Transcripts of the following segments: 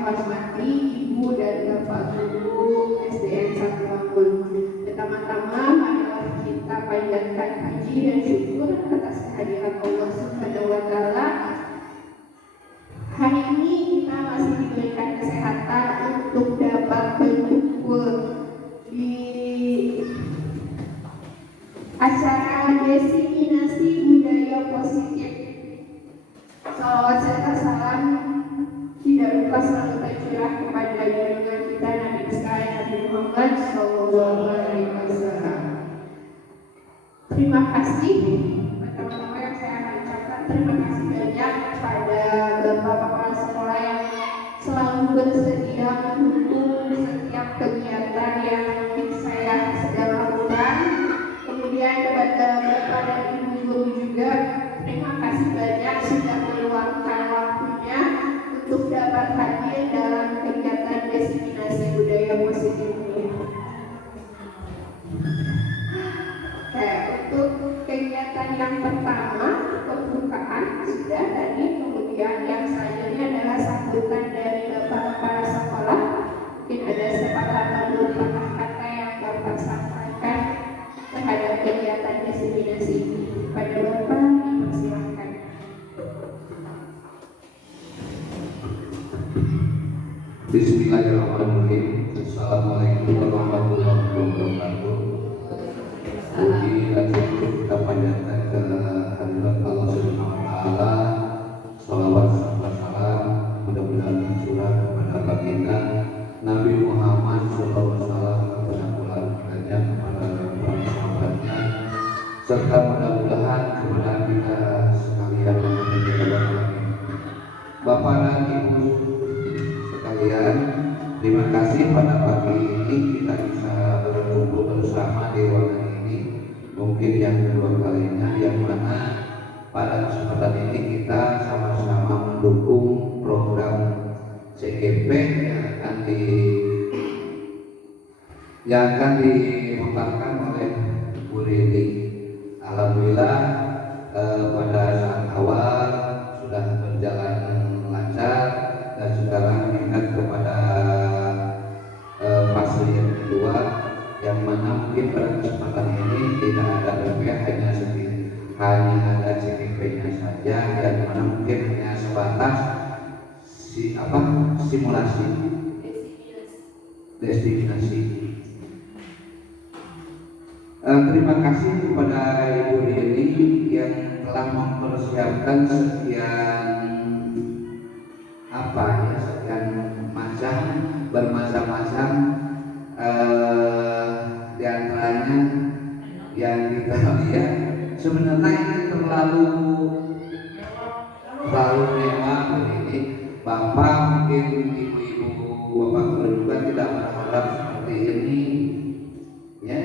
saya hormati Ibu dan Bapak Guru SDN Satuangul. Pertama-tama marilah kita panjatkan puji dan syukur atas kehadiran Allah Subhanahu wa Ta'ala. Hari ini kita masih diberikan kesehatan untuk dapat berkumpul di acara diseminasi budaya positif. Salawat serta salam tidak lupa selalu tercurah kepada junjungan kita Nabi besar Nabi Muhammad Sallallahu Alaihi Wasallam. Terima kasih. Pertama-tama yang saya akan ucapkan terima kasih banyak kepada Bapak Kepala Sekolah yang selalu bersedia mendukung setiap kegiatan yang saya sedang lakukan. Kemudian kepada Bapak dan Ibu Guru juga, terima kasih banyak sudah meluangkan waktunya untuk dapat hadir dalam kegiatan diseminasi budaya positif ini. Untuk kegiatan yang pertama, pembukaan sudah tadi, kemudian yang selanjutnya adalah sambutan dari Bapak Kepala Sekolah. Mungkin ada sepatah atau dua kata yang Bapak sampaikan terhadap kegiatan diseminasi ini. Pada Bapak, dipersilakan. Bismillahirrahmanirrahim. Assalamualaikum warahmatullahi wabarakatuh. Puji dan syukur kita panjatkan ke hadirat Allah Subhanahu wa Ta'ala. Salawat serta salam mudah-mudahan tercurah kepada baginda Nabi Muhammad Sallallahu Alaihi Wasallam, kepada keluarganya, kepada para sahabatnya, serta mudah-mudahan kepada kita sekalian yang berjalan. Bapak dan Ibu sekalian, terima kasih pada pagi ini kita bisa berkumpul bersama di ruangan ini. Mungkin yang kedua kalinya, yang mana pada kesempatan ini kita sama-sama mendukung program CGP yang akan dimaparkan oleh Bu Rini. Alhamdulillah pada saat awal sudah berjalan lancar, dan sekarang mengingat kepada fase yang kedua, yang mana mungkin pada kesempatan ini tidak ada BPH, hanya ada CGP-nya saja, dan mana mungkin hanya sebatas simulasi destinasi. Terima kasih kepada Ibu Rini yang telah mempersiapkan sekian macam, bermacam-macam, di antaranya yang kita lihat sebenarnya ini terlalu mewah ini. Bapak mungkin ibu-ibu bapak juga tidak berharap seperti ini, ya.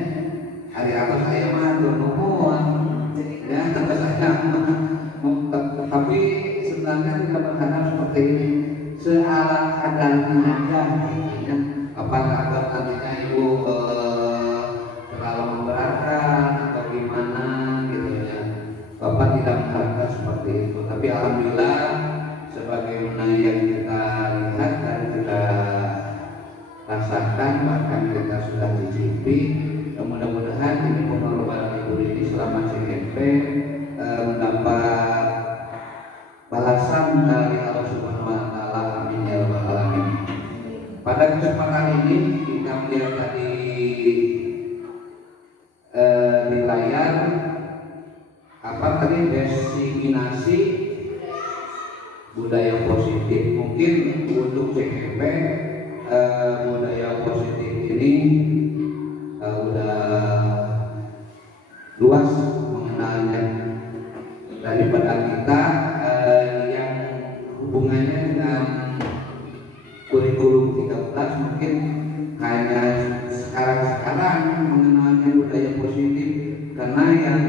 Hari apa saya mah nuhun, ya, tapi sebenarnya tidak berharap seperti ini. Seala kadarnya aja, ya. Apakah nantinya ibu terlalu memberatkan atau gimana gitu ya. Bapak tidak mengharapkan seperti itu, tapi alhamdulillah sebagaimana yang kita lihat dan kita rasakan, bahkan kita sudah cicipi, mudah-mudahan ini pengorbanan Ibu Rini selama CGP mendapat balasan dari Allah Subhanahu wa Ta'ala. Amin ya rabbal alamin. Pada kesempatan ini kita melihat tadi di layar diseminasi budaya positif. Mungkin untuk CGP budaya positif ini udah luas mengenalnya daripada kita yang hubungannya dengan kurikulum 13 mungkin hanya sekarang mengenalnya budaya positif, karena yang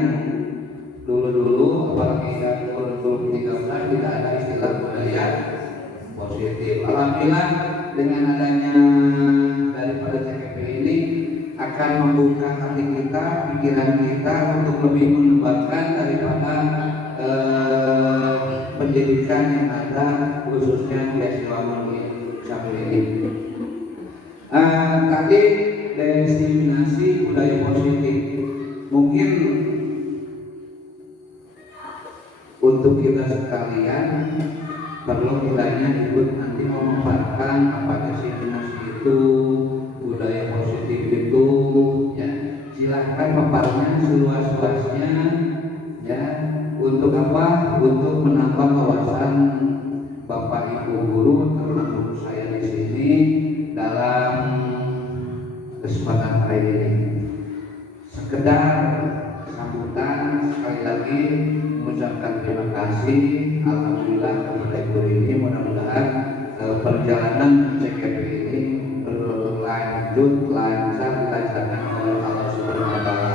dulu apalagi yang kurikulum 13 tidak ada istilah budaya positif. Alhamdulillah dengan adanya daripada CGP ini akan membuka hati kita, pikiran kita untuk lebih mengembangkan daripada pendidikan yang ada khususnya di Satuangul. Tadi diskriminasi budaya positif, mungkin untuk kita sekalian perlu kiranya ikut nanti memaparkan apa diskriminasi itu, budaya positif itu, ya silahkan paparnya seluas-luasnya, ya untuk apa? Untuk menambah wawasan Bapak Ibu guru termasuk saya di sini dalam kesempatan hari ini. Sekedar sambutan, sekali lagi mengucapkan terima kasih, alhamdulillah kepada guru ini. Mudah-mudahan perjalanan CKP ini berlanjut lancar dilancarkan oleh Allah Subhanahu wa taala.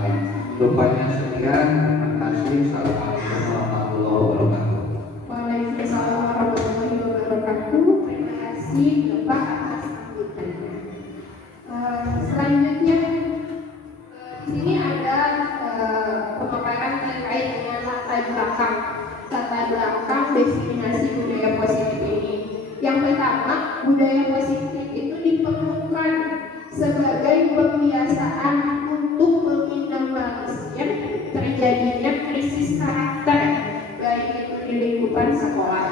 Amin. Rupanya sekian, terima kasih. Assalamualaikum warahmatullahi wabarakatuh. Waalaikumsalam warahmatullahi wabarakatuh. Terima kasih Bapak atas sambutannya. Selanjutnya di sini ada pemaparan terkait dengan latar belakang diskriminasi budaya positif ini. Yang pertama, budaya positif itu diperlukan sebagai pembiasaan untuk meminimalisir terjadinya krisis karakter baik itu di lingkungan sekolah.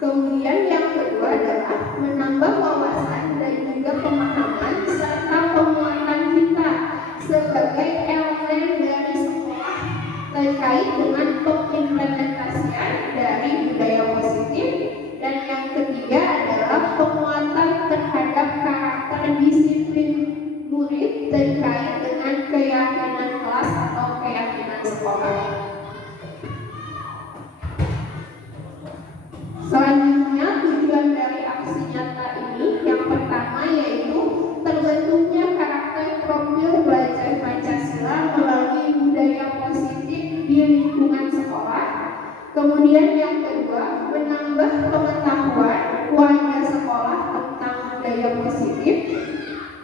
Kemudian yang kedua adalah menambah wawasan dan juga pemahaman serta penguatan kita sebagai elemen dari sekolah terkait dengan pengimplementasian dari budaya positif. Dan yang ketiga adalah penguatan terhadap karakter disiplin murid terkait dengan keyakinan kelas atau keyakinan sekolah. Selanjutnya, tujuan dari aksi nyata ini yang pertama yaitu terbentuknya karakter profil belajar Pancasila melalui budaya positif di lingkungan sekolah. Kemudian yang kedua, menambah pengetahuan warga sekolah tentang budaya positif.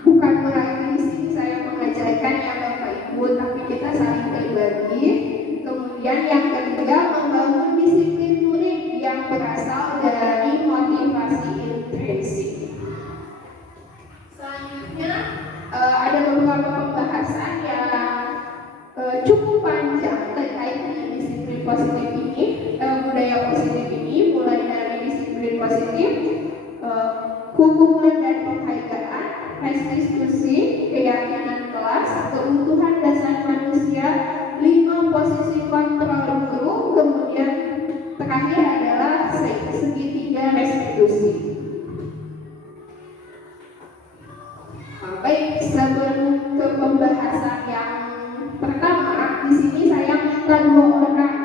Bukan berarti di sini saya mengajarkan ya Bapak Ibu, tapi kita saling berbagi. Kemudian yang ketiga, membangun disiplin murid yang berasal dari motivasi intrinsik. Selanjutnya ada beberapa pembahasan yang cukup panjang terkait dengan disiplin positif ini, budaya positif ini, mulai dari disiplin positif, hubungan dan penghargaan, restitusi, keyakinan kelas, keutuhan dasar manusia, 5 posisi kontrol guru, kemudian terakhir adalah segitiga restitusi. Baik, sebelum ke pembahasan yang pertama, di sini saya minta 2 orang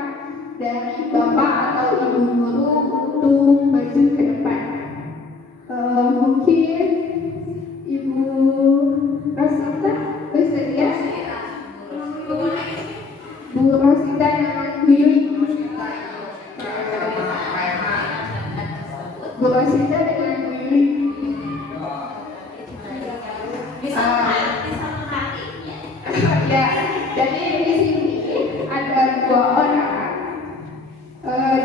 dari Bapak atau Ibu guru untuk maju ke depan. Mungkin Ibu Rosita bersedia? Bu Rosita dan Bu Yuli. Bu Rosita dengan Bu Yuli. Ya, jadi di sini ada 2 orang.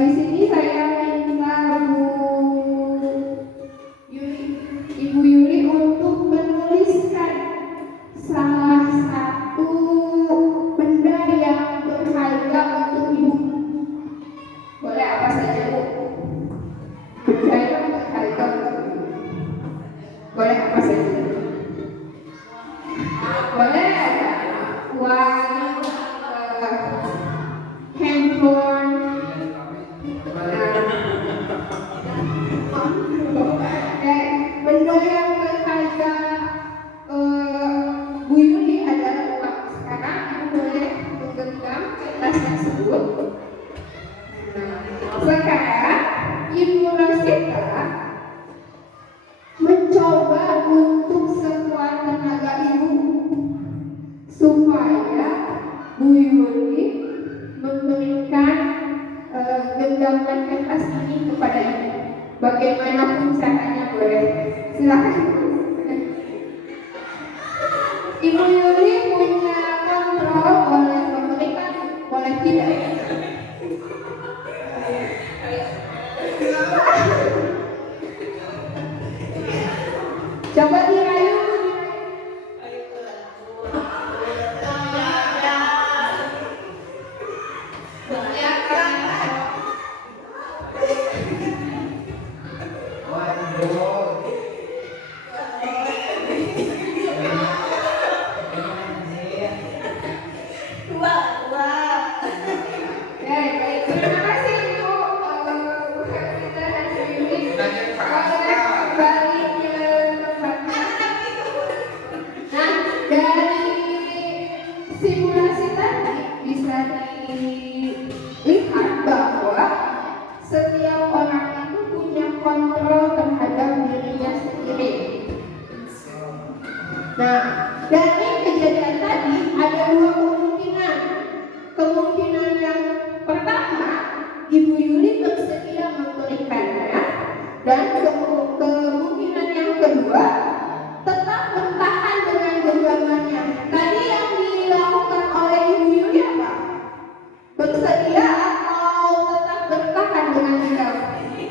Di sini saya minta Ibu Yuli untuk menuliskan salah satu benda yang berharga untuk Ibu. Boleh apa saja Bu? Benda yang berharga untuk Ibu. Boleh apa saja? Boleh uang, handphone, benda yang berharga Bu Yuli adalah uang. Sekarang Ibu boleh menggenggam kertas tersebut. Sekarang Ibu Rosita mencoba untuk sekuat tenaga Ibu supaya Bu Yuli memberikan genggaman kertas ini kepada Ibu. Bagaimanapun caranya boleh. Silakan. Ibu Yuli punya kontrol, boleh memberikan, boleh tidak. Ibu Yuli bersedia memberikannya. Dan kemungkinan yang kedua, tetap bertahan dengan genggamannya. Tadi yang dilakukan oleh Ibu Yuli apa? Bersedia atau tetap bertahan dengan genggamannya?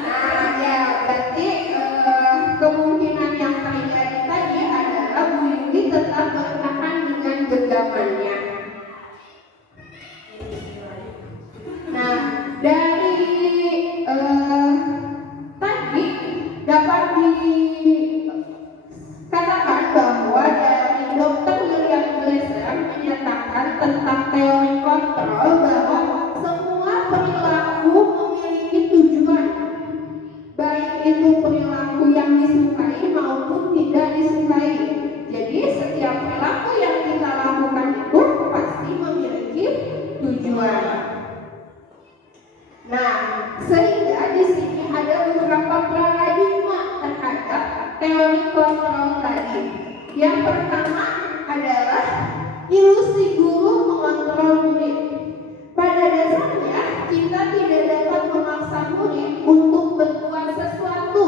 Nah ya, berarti kemungkinan yang terjadi tadi adalah Bu Yuli tetap bertahan dengan genggamannya. Nah, dari tadi dapat dikatakan bahwa dari Dr. William Glasser menyatakan tentang teori kontrol bahwa semua perilaku memiliki tujuan, baik itu perilaku yang disukai maupun tidak disukai. Jadi setiap perilaku yang kita lakukan itu pasti memiliki tujuan. Nah, sehingga di sini ada beberapa paradigma terhadap teori kontrol tadi. Yang pertama adalah ilusi guru mengontrol murid. Pada dasarnya kita tidak dapat memaksa murid untuk berbuat sesuatu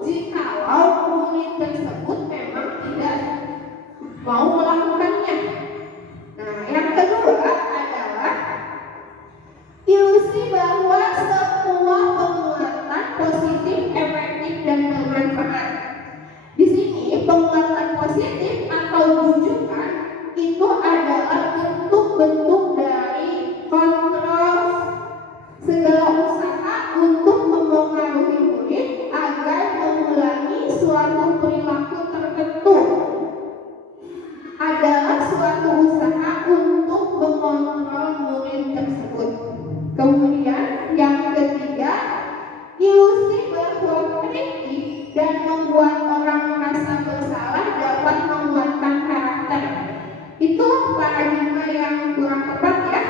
jikalau murid tersebut memang tidak mau melakukannya. Nah, yang kedua adalah ilusi bahwa semua penguatan positif, efektif, dan bermanfaat. Di sini penguatan positif atau bujukan itu adalah bentuk-bentuk dari kontrol segala usaha untuk mempengaruhi murid agar mengulangi suatu perilaku tertentu. Adalah suatu usaha untuk mengontrol murid tersebut. Kemudian yang ketiga, ilusi bahwa kritik dan membuat orang merasa bersalah dapat menguatkan karakter. Itu paradigma yang kurang tepat ya.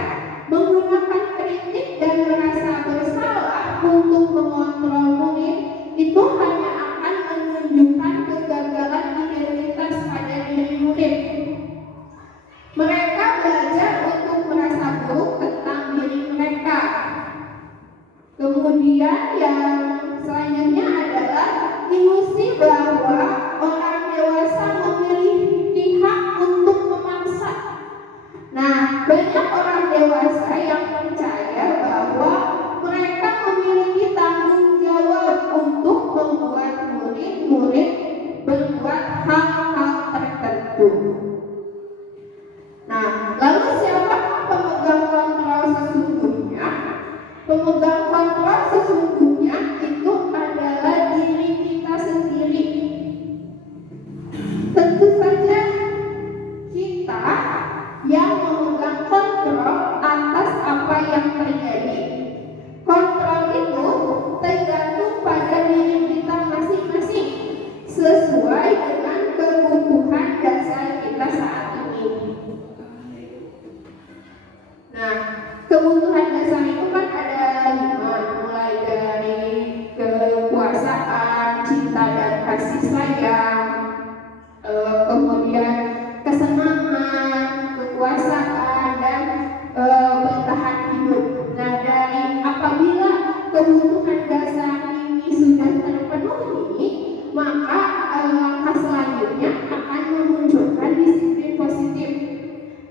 Menggunakan kritik dan merasa bersalah untuk mengontrol murid itu hanya akan menunjukkan kegagalan identitas pada diri murid. Mereka belajar untuk merasa buruk tentang diri mereka. Kemudian yang selanjutnya adalah ilusi bahwa orang dewasa memiliki hak untuk memaksa. Nah, banyak orang dewasa yang percaya bahwa mereka memiliki tanggung jawab untuk membuat murid-murid berbuat hal-hal tertentu. Nah, lalu siapa pemegang kontrol sesungguhnya? Pemegang kontrol sesungguhnya itu adalah diri kita sendiri. Tentu saja kita yang memegang kontrol atas apa yang terjadi. Kontrol itu tergantung pada diri kita masing-masing sesuai dengan kebutuhan dasar kita saat ini. Nah, kebutuhan dasar itu kan ada 5, mulai dari kekuasaan, cinta dan kasih sayang, kemudian kesenangan, kekuasaan, dan bertahan hidup. Nah, dari apabila kebutuhan dasar ini sudah terpenuhi, maka langkah selanjutnya akan memunculkan disiplin positif.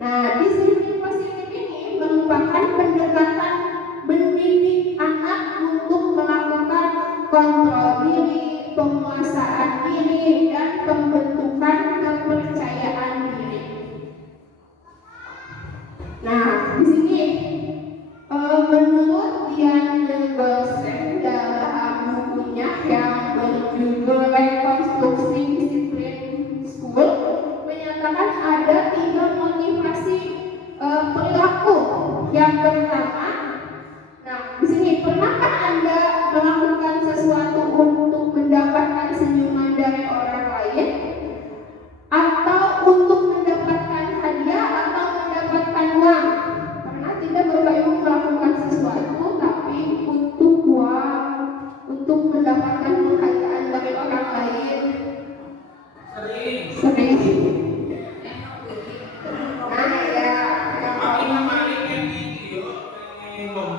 Nah, disiplin positif ini merupakan pendekatan mendidik anak untuk melakukan kontrol diri, penguasaan diri, dan pembentukan kepercayaan diri. Nah, di sini menurut Dian Golsen dalam bukunya yang berjudul Rekonstruksi Disiplin School menyatakan ada 3 motivasi perilaku. Yang pertama, nah di sini pernahkah Anda melakukan sesuatu untuk mendapatkan senyuman dari orang lain, atau untuk mendapatkan hadiah atau mendapatkan uang? Pernah tidak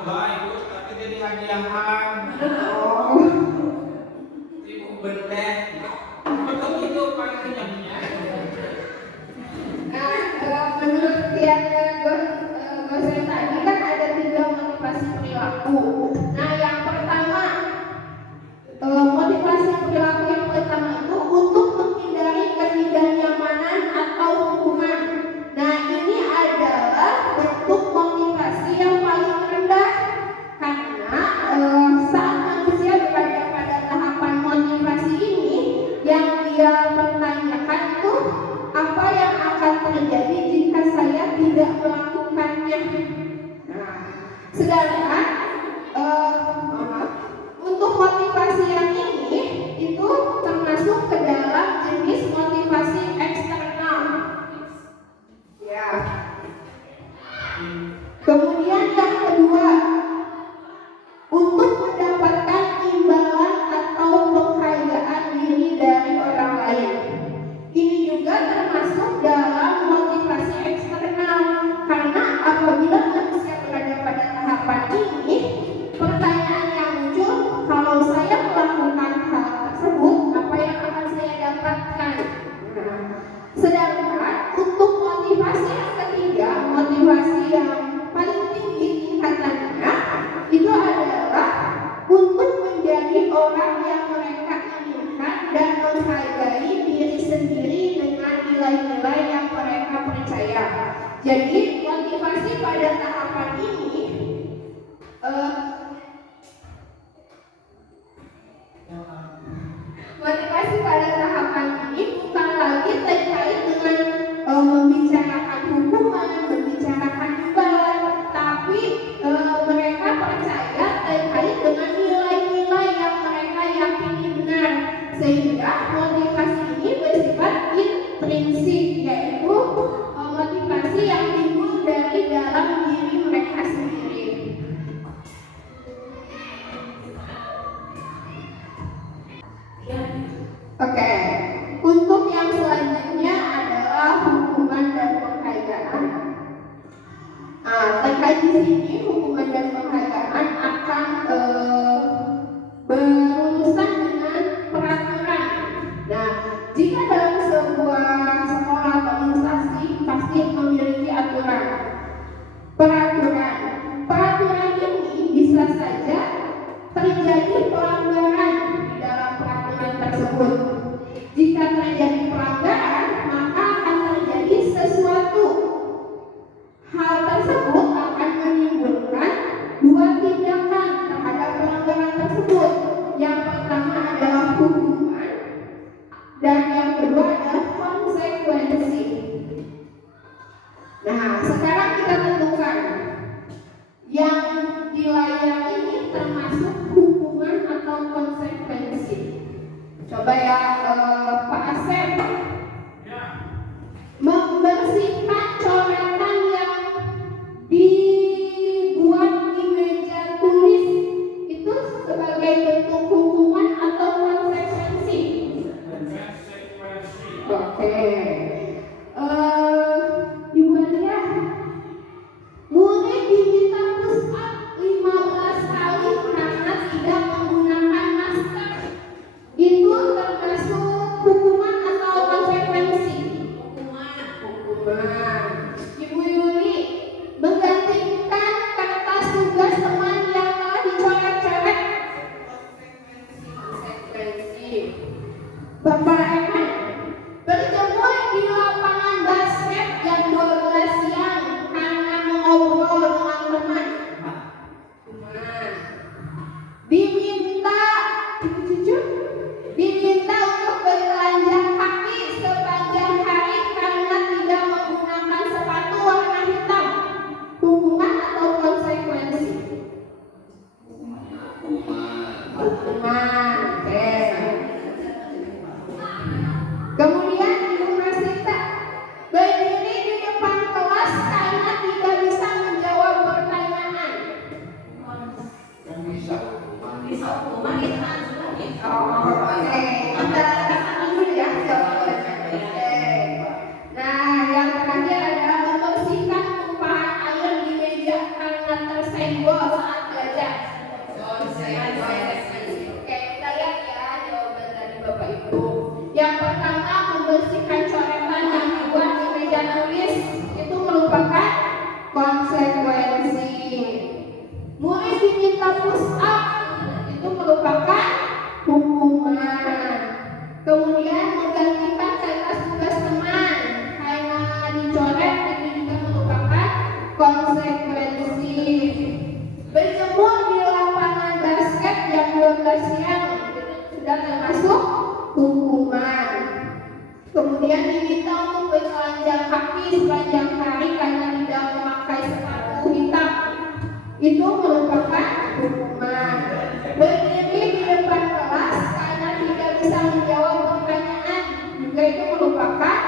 Alhamdulillah itu tapi jadi hadiahan. Oh. Ibu benteh. Betul itu panggilnya. Nah, menurut yang dosen tadi kan ada 3 motivasi perilaku. Nah, yang pertama motivasi perilaku yang pertama itu untuk menghindari ketidaknyamanan atau hukuman. Nah, ini adalah bentuk motivasi yang paling rendah karena saat manusia berada pada tahapan motivasi ini, yang dia pertanyakan itu apa yang akan terjadi jika saya tidak melakukannya. Nah, sedangkan untuk motivasi yang ini itu termasuk ke dalam jenis motivasi eksternal. Ya. Kemudian yang kedua, untuk mendapatkan imbalan atau penghargaan diri dari orang lain. Ini juga termasuk dalam motivasi eksternal karena apabila manusia berada pada tahapan ini, pertanyaan yang muncul, kalau saya melakukan hal tersebut, apa yang akan saya dapatkan? Sedangkan untuk motivasi yang ketiga, motivasi yang paling tinggi tingkatannya, itu adalah untuk menjadi orang yang mereka inginkan dan menghargai diri sendiri dengan nilai-nilai yang mereka percaya. Jadi motivasi pada tahapan ini motivasi pada tahapan ini bukan lagi terkait dengan membicarakan hukuman, membicarakan imbalan, tapi mereka percaya terkait dengan nilai-nilai yang mereka yakini benar, sehingga motivasi ini bersifat intrinsik, yaitu motivasi yang timbul dari dalam diri mereka sendiri. Oke, untuk yang selanjutnya adalah hukuman dan penghargaan. Terkait di sini hukuman dan penghargaan akan berurusan dengan peraturan. Nah, jika dalam sebuah sekolah atau instansi pasti memiliki aturan. Peraturan ini bisa saja terjadi pelanggaran di dalam peraturan tersebut. Jika terjadi pelanggaran, maka akan terjadi sesuatu. Hal tersebut akan menimbulkan 2 tindakan terhadap pelanggaran tersebut. Yang pertama adalah hukuman, dan yang kedua adalah konsekuensi. Nah, sekarang kita tentukan yang dilayani ini termasuk hukuman atau konsekuensi. Coba ya, Pak Asep, membersihkan coretan yang dibuat di meja tulis itu sebagai bentuk hukuman atau konsekuensi? Oke. Ibu Alia, murid diminta push up 15 kali karena tidak menggunakan masker. Itu termasuk sepanjang hari karena tidak memakai sepatu hitam. Itu merupakan hukuman. Berdiri di depan kelas karena tidak bisa menjawab pertanyaan juga itu merupakan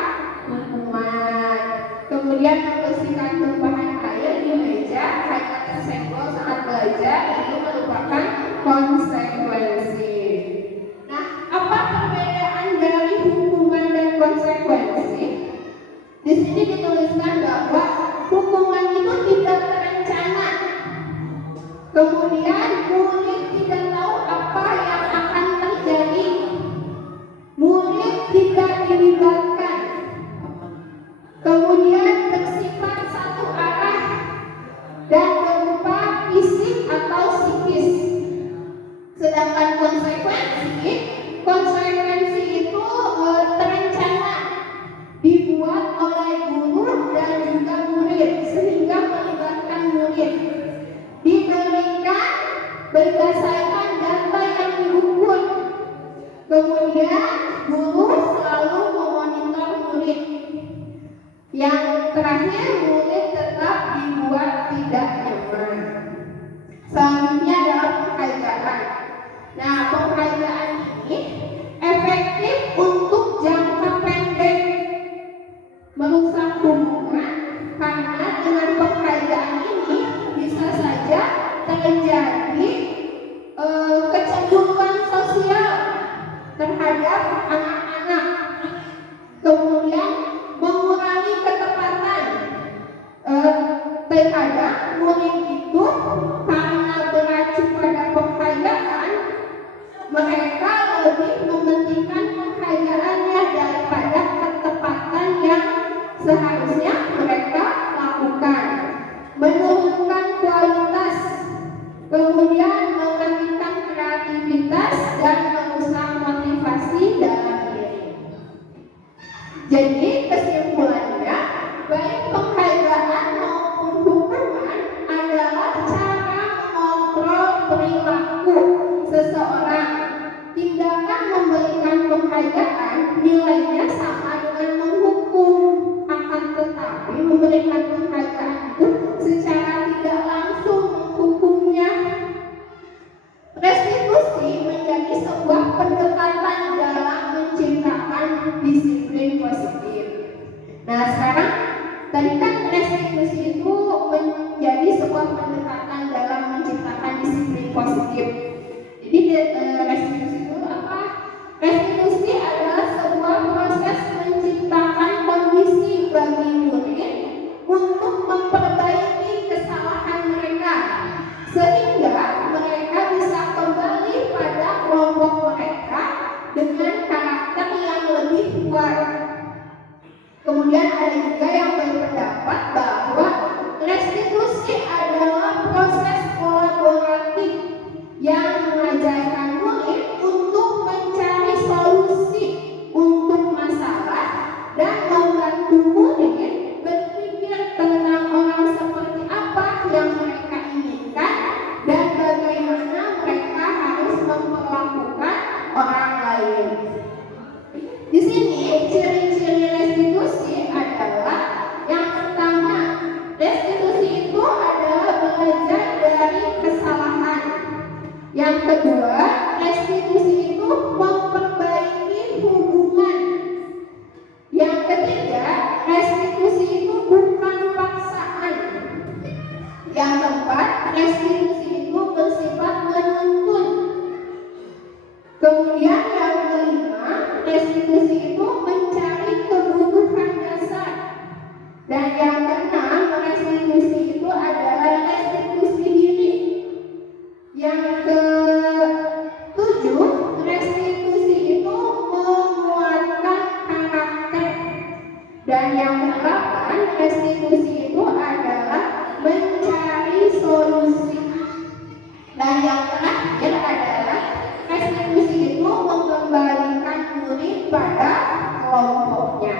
hukuman. Kemudian membersihkan tumpahan air di meja hanya tersenggol saat belajar itu merupakan konsekuensi. Nah, apa perbedaan dari hukuman dan konsekuensi? Di sini dituliskan bahwa hukuman itu tidak terencana. Kemudian murid tidak tahu apa yang akan terjadi. Murid tidak dilibatkan. Kemudian bersifat satu arah dan berupa fisik atau psikis. Sedangkan konsekuensi itu terencana, dibuat oleh guru dan juga murid sehingga melibatkan murid. Diberikan berdasarkan data yang diukur. Kemudian guru selalu memonitor murid. Yang terakhir, murid tetap dibuat tidak nyaman. Selanjutnya adalah penghargaan. Nah, penghargaan ini efektif untuk jangka pendek, merusak hubungan karena dengan penghargaan ini bisa saja terjadi kecenderungan sosial terhadap anak-anak. Kemudian mengurangi ketepatan. Terkadang murid itu karena beracu pada penghargaan, mereka lebih mementingkan penghargaannya daripada ketepatan yang seharusnya mereka lakukan. Menurunkan kualitas, kemudian mematikan kreativitas dan merusak motivasi dalam diri. Jadi kesimpulannya, baik penghargaan maupun hukuman adalah cara mengontrol perilaku seseorang. Tindakan memberikan penghargaan nilainya sama dengan menghukum, akan tetapi memberikan penghargaan itu secara tidak langsung menghukumnya. Restitusi menjadi sebuah pendekatan dalam menciptakan disiplin positif. Nah, sekarang tadi kan restitusi itu menjadi sebuah pendekatan dalam menciptakan disiplin positif. Jadi restitusi itu apa? Restitusi adalah sebuah proses menciptakan kondisi bagi murid untuk memperbaiki kesalahan mereka sehingga mereka bisa kembali pada kelompok mereka dengan karakter yang lebih kuat. Kemudian ada juga yang berpendapat bahwa restitusi adalah proses kolaboratif yang mengajarkan murid untuk mencari solusi untuk masalah dan membantu murid berpikir tentang orang seperti apa yang mereka inginkan dan bagaimana mereka harus memperlakukan orang lain. Di sini ciri-ciri restitusi adalah yang pertama, restitusi itu adalah belajar dari kesalahan. Yang kedua, restitusi itu memperbaiki hubungan. Yang ketiga, restitusi itu bukan paksaan. Yang keempat, restitusi itu bersifat menuntun. Kemudian yang kelima, restitusi itu mencari kebutuhan dasar. Dan yang keenam, restitusi itu adalah restitusi diri. Yang ketujuh, restitusi itu menguatkan karakter. Dan yang kedelapan, restitusi itu adalah mencari solusi. Dan yang terakhir adalah restitusi itu mengembalikan murid pada kelompoknya.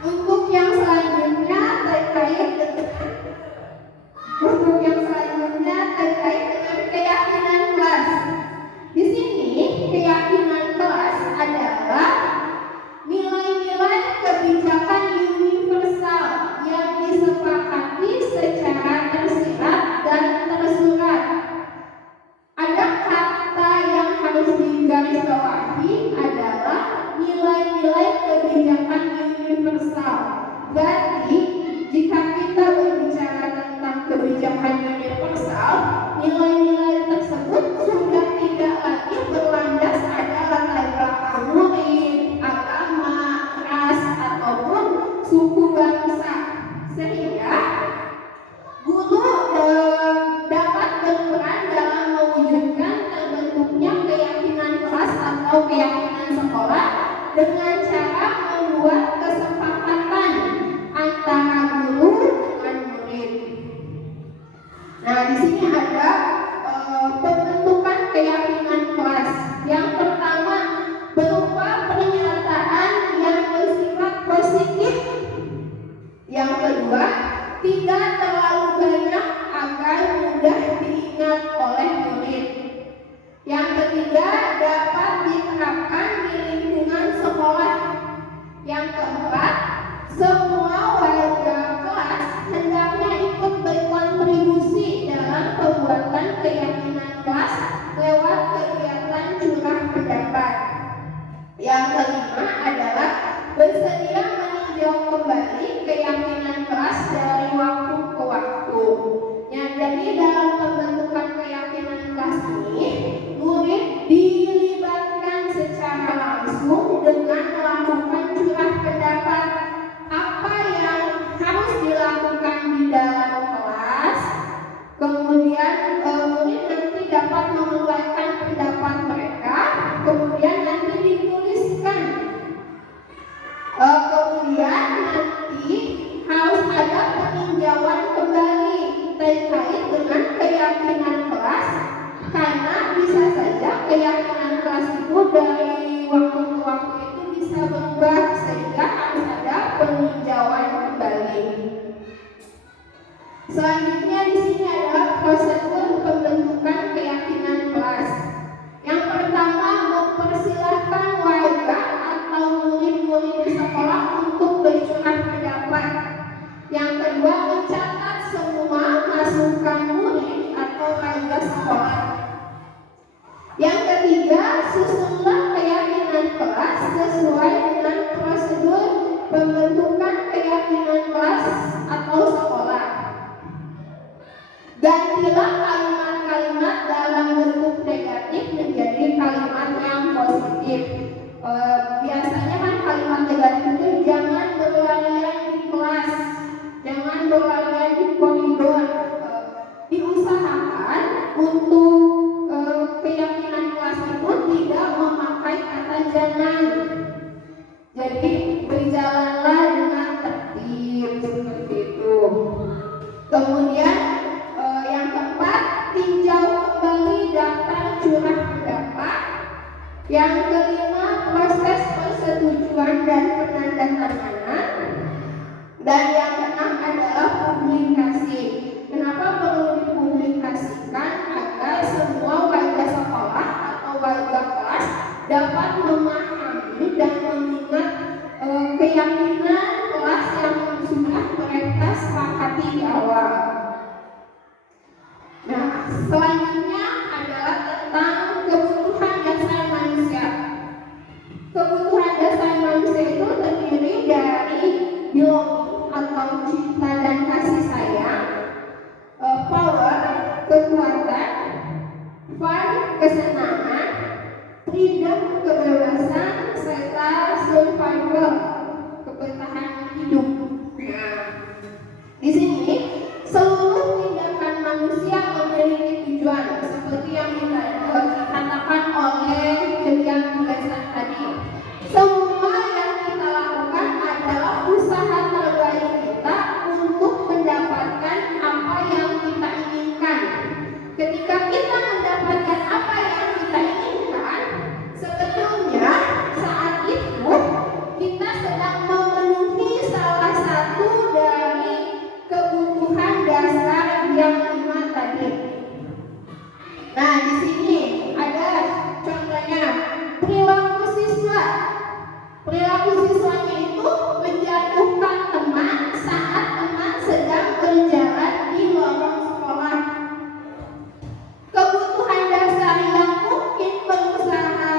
Untuk yang selanjutnya terkait dengan keyakinan digarisbawahi adalah nilai-nilai kebijakan universal. Berarti jika kita berbicara tentang kebijakan universal, nilai-nilai tersebut sudah tidak lagi berlandas pada latar belakang murid, agama, ras, ataupun suku bangsa, sehingga guru dapat berperan dalam mewujudkan terbentuknya keyakinan kelas atau keyakinan sekolah dengan cara membuat kesepakatan antara guru dengan murid. Nah, di sini ada pembentukan keyakinan kelas. Yang pertama berupa pernyataan yang bersifat positif. Yang kedua, tidak terlalu banyak agar mudah diingat oleh murid. Yang ketiga, dapat diterapkan di lingkungan sekolah. Yang keempat, semua warga kelas hendaknya ikut berkontribusi dalam pembuatan keyakinan kelas lewat kegiatan curah pendapat. Yang kelima adalah bersedia meninjau kembali keyakinan kelas dari waktu ke waktu. Ya, jadi dalam pembentukan keyakinan kelas ini, murid dilibatkan secara langsung dengan melakukan curah pendapat apa yang harus dilakukan di dalam kelas. Kemudian murid nanti dapat mengeluarkan pendapat mereka, kemudian nanti dituliskan. Kemudian nanti harus ada peninjauan kembali terkait dengan keyakinan kelas, karena bisa saja keyakinan kelas itu dari waktu ke waktu itu bisa berubah, sehingga harus ada peninjauan kembali. Selanjutnya di sini adalah prosedur pembentukan keyakinan kelas. Yang pertama, mempersilahkan warga atau murid-murid di sekolah untuk bercurah pendapat. Yang kedua, mencatat semua masukan murid atau warga sekolah. Yang ketiga, susunlah keyakinan kelas sesuai dengan prosedur pembentukan keyakinan kelas atau sekolah. Gantilah kalimat-kalimat dalam bentuk negatif menjadi kalimat yang positif. Biasanya kan kalimat negatif itu jangan berlarian di kelas, jangan berlarian di koridor. Diusahakan untuk keyakinan kelas itu tidak memakai kata jangan. Jadi berjalanlah dengan tertib seperti itu. Kemudian yang keempat, tinjau kembali daftar curah pendapat. Yang kelima, proses persetujuan dan penandatanganan. Dan yang keenam adalah publikasi. Kenapa perlu dipublikasikan? Agar semua warga sekolah atau warga kelas dapat memahami dan mengingat keyakinan kelas yang sudah mereka sepakati di awal. Nah, selanjutnya adalah tentang kebutuhan dasar manusia. Kebutuhan dasar manusia itu terdiri dari belonging atau cinta dan kasih sayang, power, kekuatan, fun, kesenangan, freedom, kebebasan, serta survival, kebertahanan hidup. Nah, di sini seluruh tindakan manusia memiliki tujuan seperti yang dikatakan oleh Julian Tugasan tadi. Semua yang kita lakukan adalah usaha terbaik kita untuk mendapatkan apa yang kita inginkan. Ketika kita mendapatkan apa yang kita inginkan, sebetulnya saat itu kita sedang memenuhi salah satu dari kebutuhan dasar yang 5 tadi. Nah, di sini ada contohnya perilaku siswa. Perilaku siswanya itu menjatuhkan teman saat teman sedang berjalan di lorong sekolah. Kebutuhan dasar yang mungkin berusaha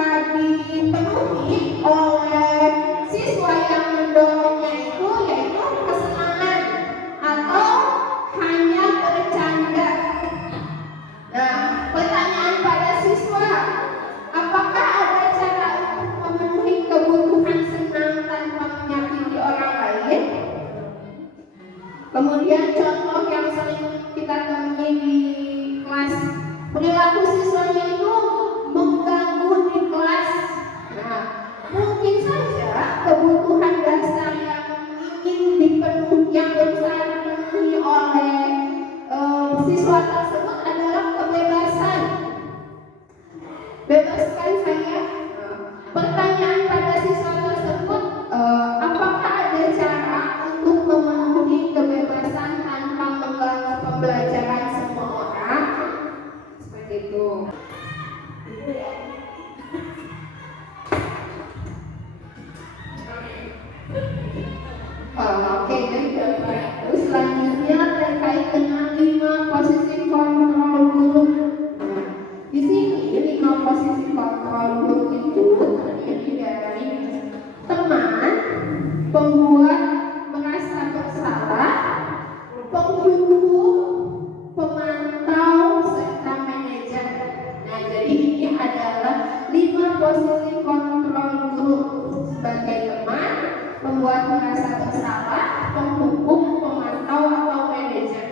bebaskan saya. Pertanyaan pada siswa tersebut, apakah ada cara untuk memenuhi kebebasan tanpa mengganggu pembelajaran semua orang? Seperti itu. Oke, baik. Selanjutnya terkait dengan 5 posisi kontrol guru. Di sini 5 posisi kontrol guru itu terdiri dari teman, pembuat merasa bersalah, penghukum, pemantau, serta manajer. Nah, jadi ini adalah 5 posisi kontrol guru sebagai teman, pembuat merasa bersalah, penghukum, pemantau, atau manajer.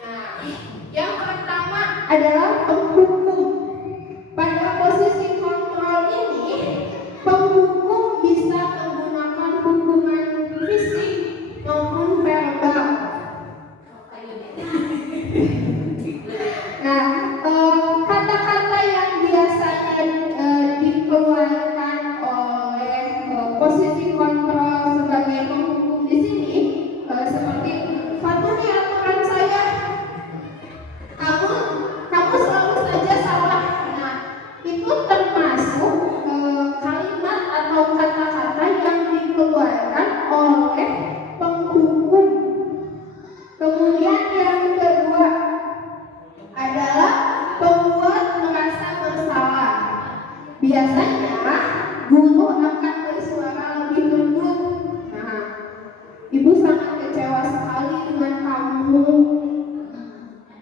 Nah, yang pertama adalah penghukum. Pada posisi kontrol ini, penghukum bisa menggunakan hukuman fisik maupun verbal. Nah, kata-kata yang biasanya dikeluarkan oleh posisi kontrol sebagai penghukum di sini seperti patuhi aturan saya, kamu selalu saja salah. Nah, itu termasuk kalimat atau kata-kata yang dikeluarkan oleh penghukum. Kemudian yang kedua adalah pembuat merasa bersalah. Biasanya guru akan bersuara lebih lembut. Nah, ibu sangat kecewa sekali dengan kamu.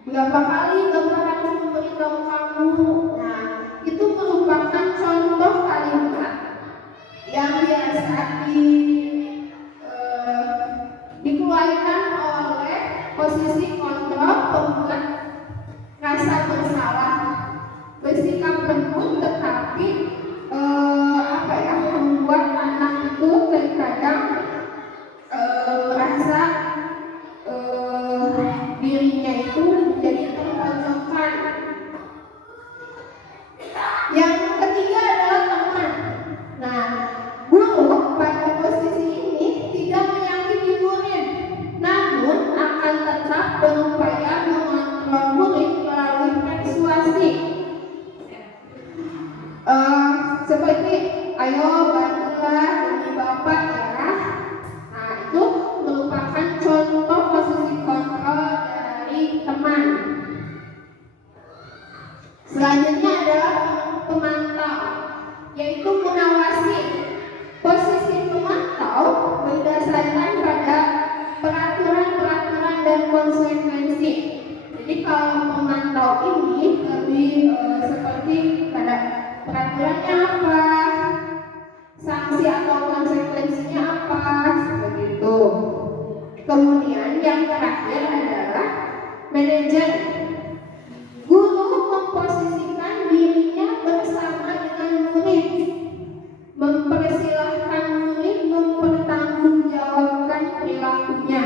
Berapa kali bapak harus memberitahu kamu. Nah, itu merupakan contoh kalimat yang biasa dikeluarkan oleh posisi kontrol pembuat rasa bersalah, bersikap lembut tetapi membuat anak itu terkadang merasa dirinya itu menjadi terpojokkan. Yang ketiga adalah teman. Nah, guru pada posisi ini tidak menyakiti murid, namun akan tetap berupaya mengontrol murid melalui persuasi. Seperti ayo bantulah demi bapak ya. Nah, itu merupakan contoh posisi kontrol dari teman. Selanjutnya adalah pemantau, yaitu mengawasi. Posisi pemantau berdasarkan pada peraturan-peraturan dan konsekuensi. Jadi kalau pemantau ini lebih seperti pada peraturannya apa, sanksi atau konsekuensinya apa, seperti itu. Kemudian yang terakhir adalah manajer. Guru memposisikan dirinya bersama dengan murid, mempersilahkan murid mempertanggungjawabkan perilakunya,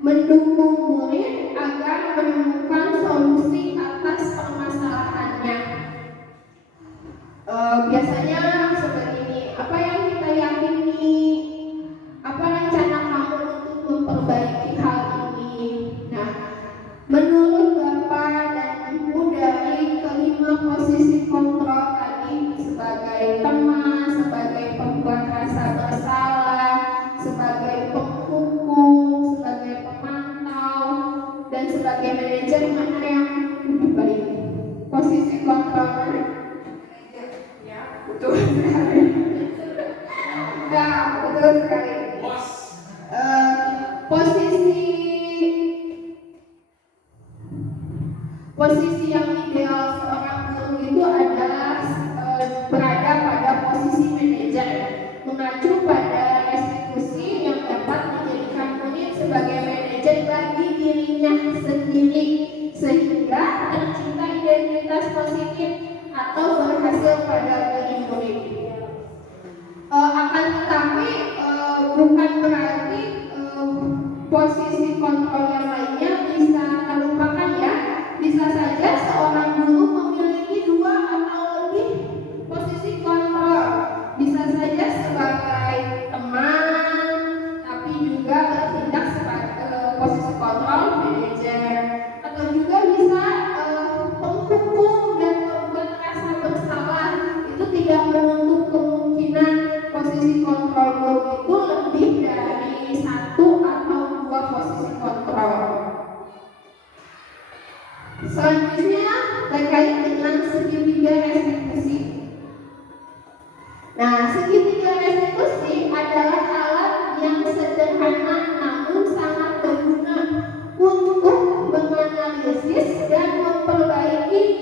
mendukung murid agar menemukan solusi atas permasalahannya. Biasanya seperti ini, apa yang kita yakini, apa rencana kamu untuk memperbaiki hal ini. Nah, menurut Bapak dan Ibu dari kelima posisi kontrol tadi, sebagai teman, sebagai pembuat rasa bersalah, sebagai penghukum, sebagai pemantau, dan sebagai manajer, mana yang lebih baik? Posisi kontrol mana? Betul sekali. Nah, betul sekali. Posisi yang ideal seorang guru itu adalah berada pada posisi manajer, mengacu pada restitusi yang dapat menjadikan murid sebagai manajer bagi dirinya sendiri, sehingga tercipta identitas positif atau berhasil pada diri murid. Akan tetapi bukan berarti posisi kontrol yang lainnya bisa terlupakan ya. Bisa saja seorang guru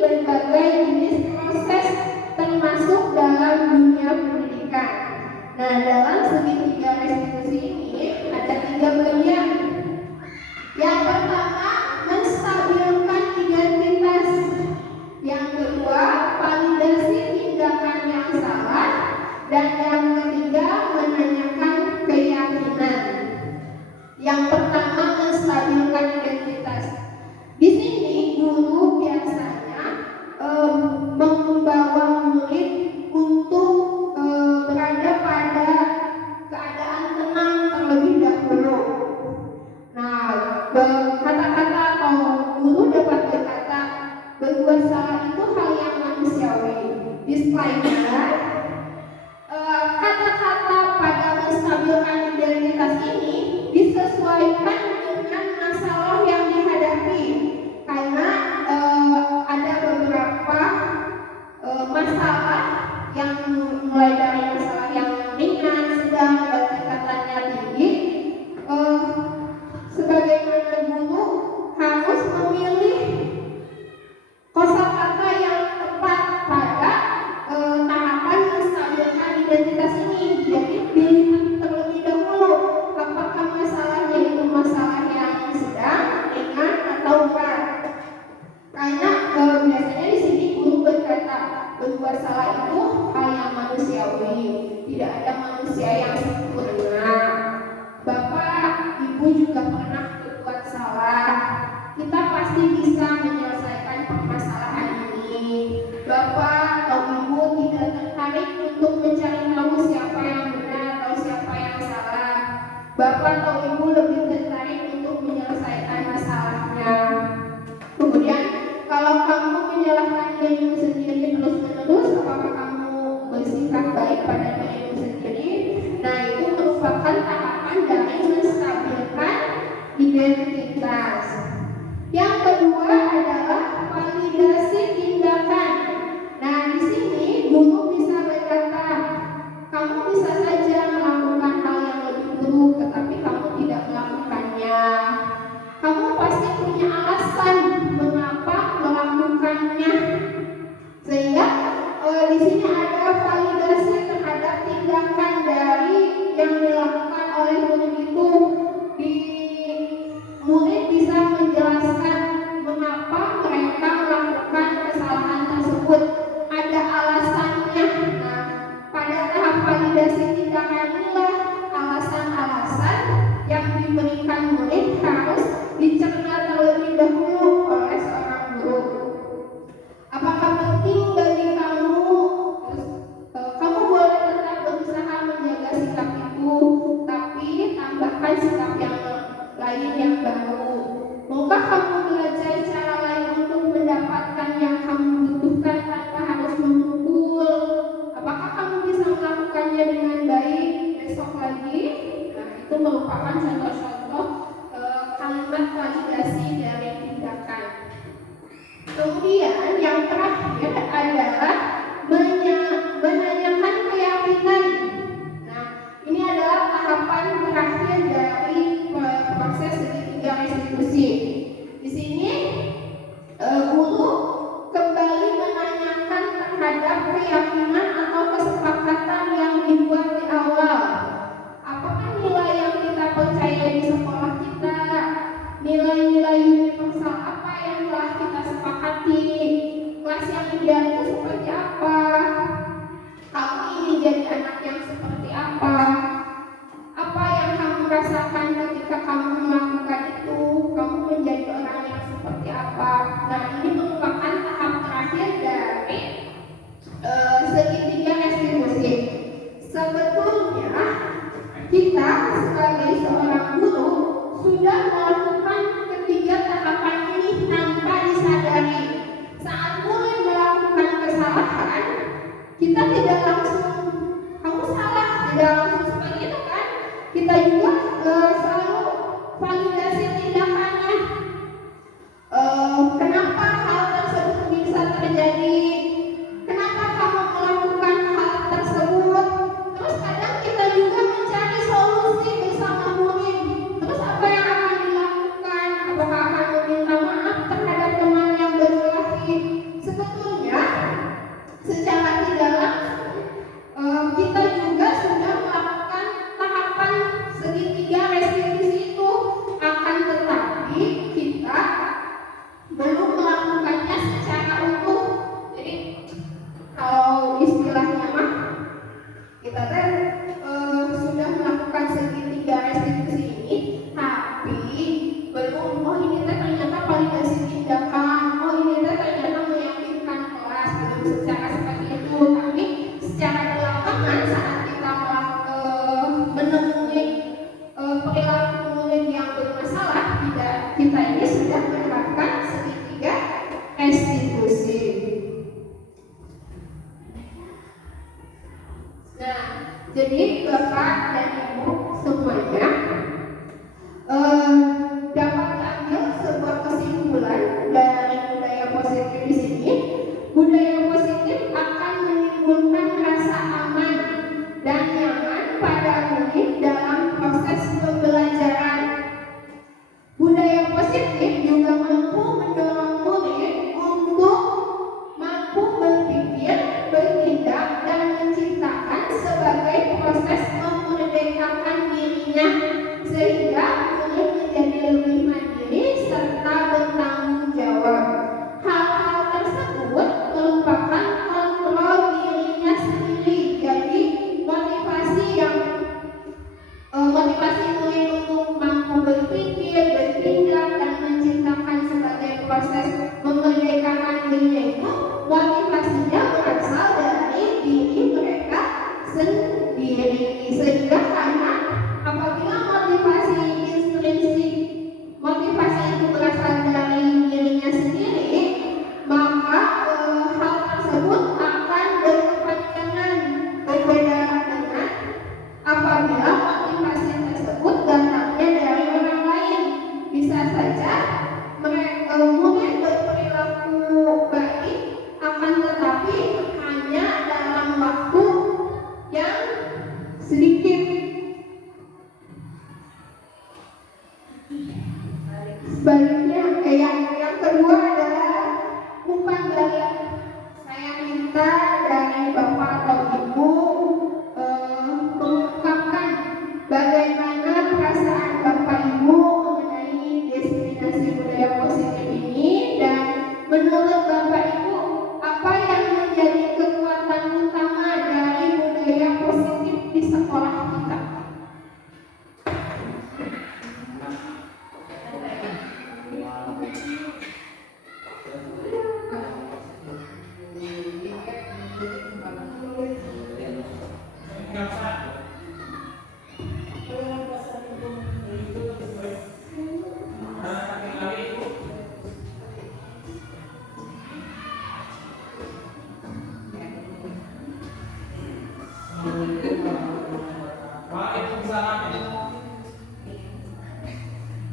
berbagai jenis proses termasuk dalam dunia pendidikan. Nah, dalam segitiga restitusi ini ada 3 bagian. Yang pertama, menstabilkan identitas. Yang kedua, validasi tindakan yang salah. Dan yang ketiga, menanyakan keyakinan. Yang pertama, menstabilkan identitas. Di sini guru biasanya membawa murid untuk berada pada keadaan tenang terlebih dahulu. Nah, kata-kata atau guru dapat berkata berbuat salah itu hal yang manusiawi. Disclaimer, kata-kata pada menstabilkan identitas ini disesuaikan dengan masalah yang dihadapi, karena ada beberapa masalah yang mulai dari masalah yang ringan, sedang, dan tingkatannya tinggi. Sebagaimana guru harus memilih kosakata yang tepat pada tahapan menstabilkan identitas ini. Jadi dilihat terlebih dahulu apakah masalahnya itu masalah yang sedang, ringan, atau berat. Karena biasanya di sini guru berkata berbuat salah itu hal yang manusiawi, tidak ada manusia yang sempurna. Bapak, ibu juga pernah berbuat salah. Kita pasti bisa menyelesaikan permasalahan ini. Bapak atau ibu tidak tertarik untuk mencari tahu siapa yang benar atau siapa yang salah. Bapak atau ibu lebih tertarik untuk menyelesaikan masalahnya. Kemudian, kalau kamu menyalahkan dirimu sendiri terus-menerus, apakah kamu bersikap baik pada dirimu sendiri? Nah, itu merupakan tahapan dari menstabilkan identitas. Yang kedua adalah validasi tindakan. Nah, di sini guru bisa berkata, kamu bisa saja melakukan hal yang lebih buruk, tetapi kamu tidak melakukannya. Kamu pasti punya alasan mengapa melakukannya. Sehingga di sini ada validasi terhadap tindakan dari yang dilakukan oleh murid itu. Murid bisa menjelaskan mengapa mereka melakukan kesalahan tersebut. Ada alasannya. Nah, pada tahap validasi tindakan inilah alasan-alasan yang diberikan murid harus dicerna terlebih dahulu oleh seorang guru. Apakah penting bagi kamu? Kamu boleh tetap berusaha menjaga sikap itu, tapi tambahkan sikap yang lain yang baru. Maukah kamu belajar cara lain untuk mendapatkan yang kamu butuhkan tanpa harus memukul? Apakah kamu bisa melakukannya dengan baik besok lagi? Nah, itu merupakan contoh-contoh kalimat validasi dari tindakan. Kemudian yang terakhir adalah menanyakan keyakinan. Nah, ini adalah tahapan terakhir dari proses segitiga restitusi. Di sini guru kembali menanyakan terhadap keyakinan atau kesepakatan yang dibuat di awal. Apakah nilai yang kita percaya di sekolah kita, nilai-nilai universal apa yang telah kita sepakati, kelas yang ideal itu seperti sebetulnya secara tidak langsung kita juga sudah melakukan tahapan segitiga restitusi itu, akan tetapi kita belum melakukannya secara utuh. Jadi kalau istilahnya mah kita sudah melakukan segitiga restitusi ini, tapi belum, oh ini ternyata validasi tindakan, oh ini ternyata meyakinkan kelas, belum secara seperti itu. Tapi secara di lapangan saat kita menemui perilaku murid yang bermasalah, kita ini sudah menerapkan segitiga restitusi. Nah, jadi Bapak dan Ibu semuanya dapat diambil sebuah kesimpulan dari budaya positif di sini. Budaya positif akan menimbulkan rasa aman dan nyaman pada murid dalam proses pembelajaran. Budaya positif juga mampu mendorong murid untuk mampu berpikir, bertindak, dan menciptakan sebagai proses memerdekakan dirinya, sehingga murid menjadi lebih mandiri serta bertanggung jawab. Hal-hal tersebut merupakan kontrol dirinya sendiri. Jadi motivasi murid untuk mampu berpikir, bertindak, dan menciptakan sebagai proses memerdekakan dirinya itu, motivasinya berasal dari diri mereka sendiri. Sehingga karena apabila motivasi itu berasal dari dirinya sendiri, maka hal tersebut akan berkepanjangan. Berbeda dengan apabila motivasi tersebut datangnya dari orang lain. Bisa saja murid berperilaku baik, akan tetapi hanya dalam waktu yang sedikit. Sebaliknya, yang kedua adalah umpan balik. Saya minta dari Bapak atau Ibu mengungkapkan bagaimana perasaan Bapak Ibu mengenai diseminasi budaya positif ini, dan menurut Bapak Ibu apa yang menjadi kekuatan utama dari budaya positif di sekolah kita?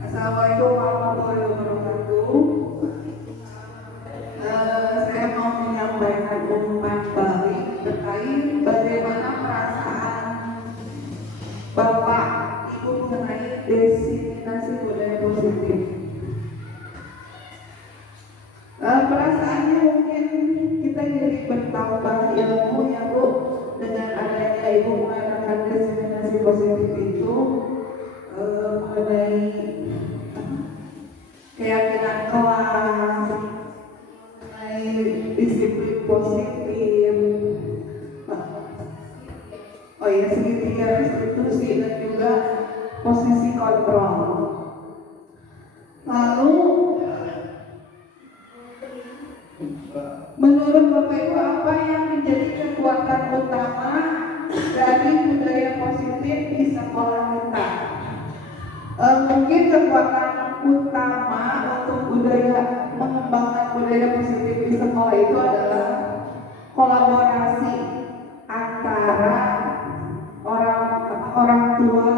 Assalamualaikum warahmatullahi wabarakatuh. Saya mau menyampaikan umpan balik terkait bagaimana perasaan Bapak Ibu mengenai diseminasi budaya positif. Perasaannya mungkin kita jadi bertambah ilmu ya Bu, dengan adanya Ibu mengadakan diseminasi positif itu mengenai keyakinan kelas, mengenai disiplin positif, segitiga restitusi, dan juga posisi kontrol. Lalu menurut Bapak Ibu apa yang menjadi kekuatan utama dari budaya positif di sekolah kita? Mungkin kekuatan utama untuk mengembangkan budaya positif di sekolah itu adalah kolaborasi antara orang tua,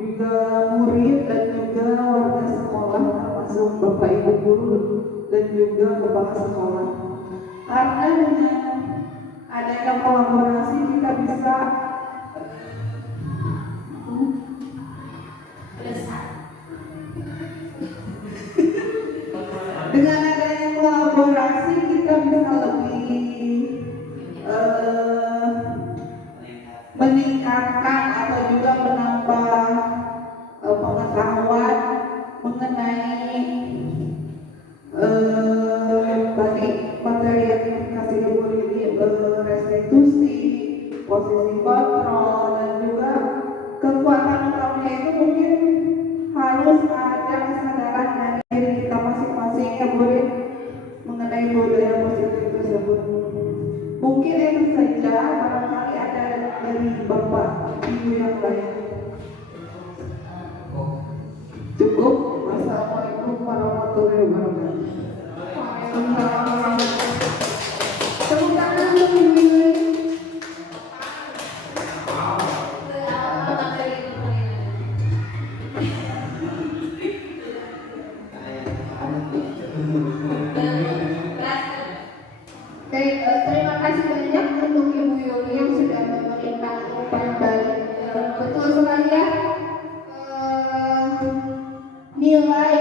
juga murid, dan juga warga sekolah, termasuk Bapak Ibu guru dan juga kepala sekolah. Karena dengan adanya kolaborasi kita bisa dengan adanya kolaborasi kita bisa tadi materi yang dikasih ibu ini restitusi, posisi kontrol, dan juga kekuatan utamanya itu mungkin harus ada kesadaran dari diri kita masing-masing ya Bu Rin, mengenai budaya positif tersebut. Mungkin itu saja, barangkali ada dari Bapak Ibu yang lain. Cukup. Wassalamualaikum warahmatullahi wabarakatuh. Waalaikumsalam warahmatullahi wabarakatuh. Tepuk tangan untuk Ibu Yuli. Terima kasih banyak untuk Ibu Yuli yang sudah memberikan umpan balik. Betul sekali ya. Nilai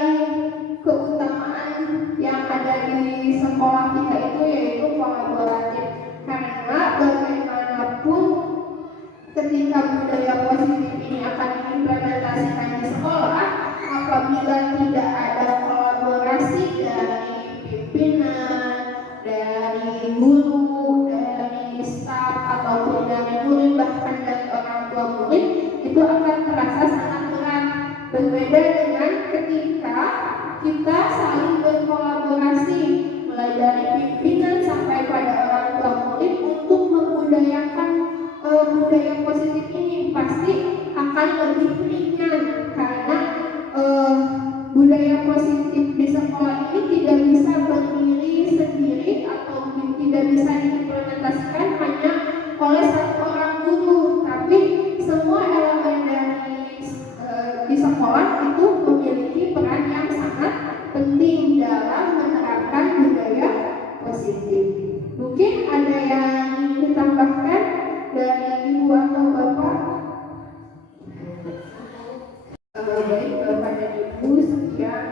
keutamaan yang ada di sekolah kita itu yaitu kolaboratif, karena bagaimanapun ketika budaya positif ini akan diimplementasikan di sekolah, apabila tidak ada kolaborasi dari pimpinan, dari guru, dari staf ataupun dari murid, bahkan dari orang tua murid, itu akan terasa sangat berat. Berbeda dengan ketika kita saling berkolaborasi, mulai dari pimpinan sampai pada orang tua murid untuk membudayakan budaya positif ini, pasti akan lebih ringan, karena budaya positif di sekolah ini tidak bisa berdiri sendiri atau tidak bisa diimplementasikan hanya oleh satu orang guru, tapi semua elemen dari di sekolah itu memiliki peran yang sangat penting dalam menerapkan budaya positif. Mungkin ada yang ingin ditambahkan dari Ibu atau Bapak? Baik, Bapak dan Ibu, sekian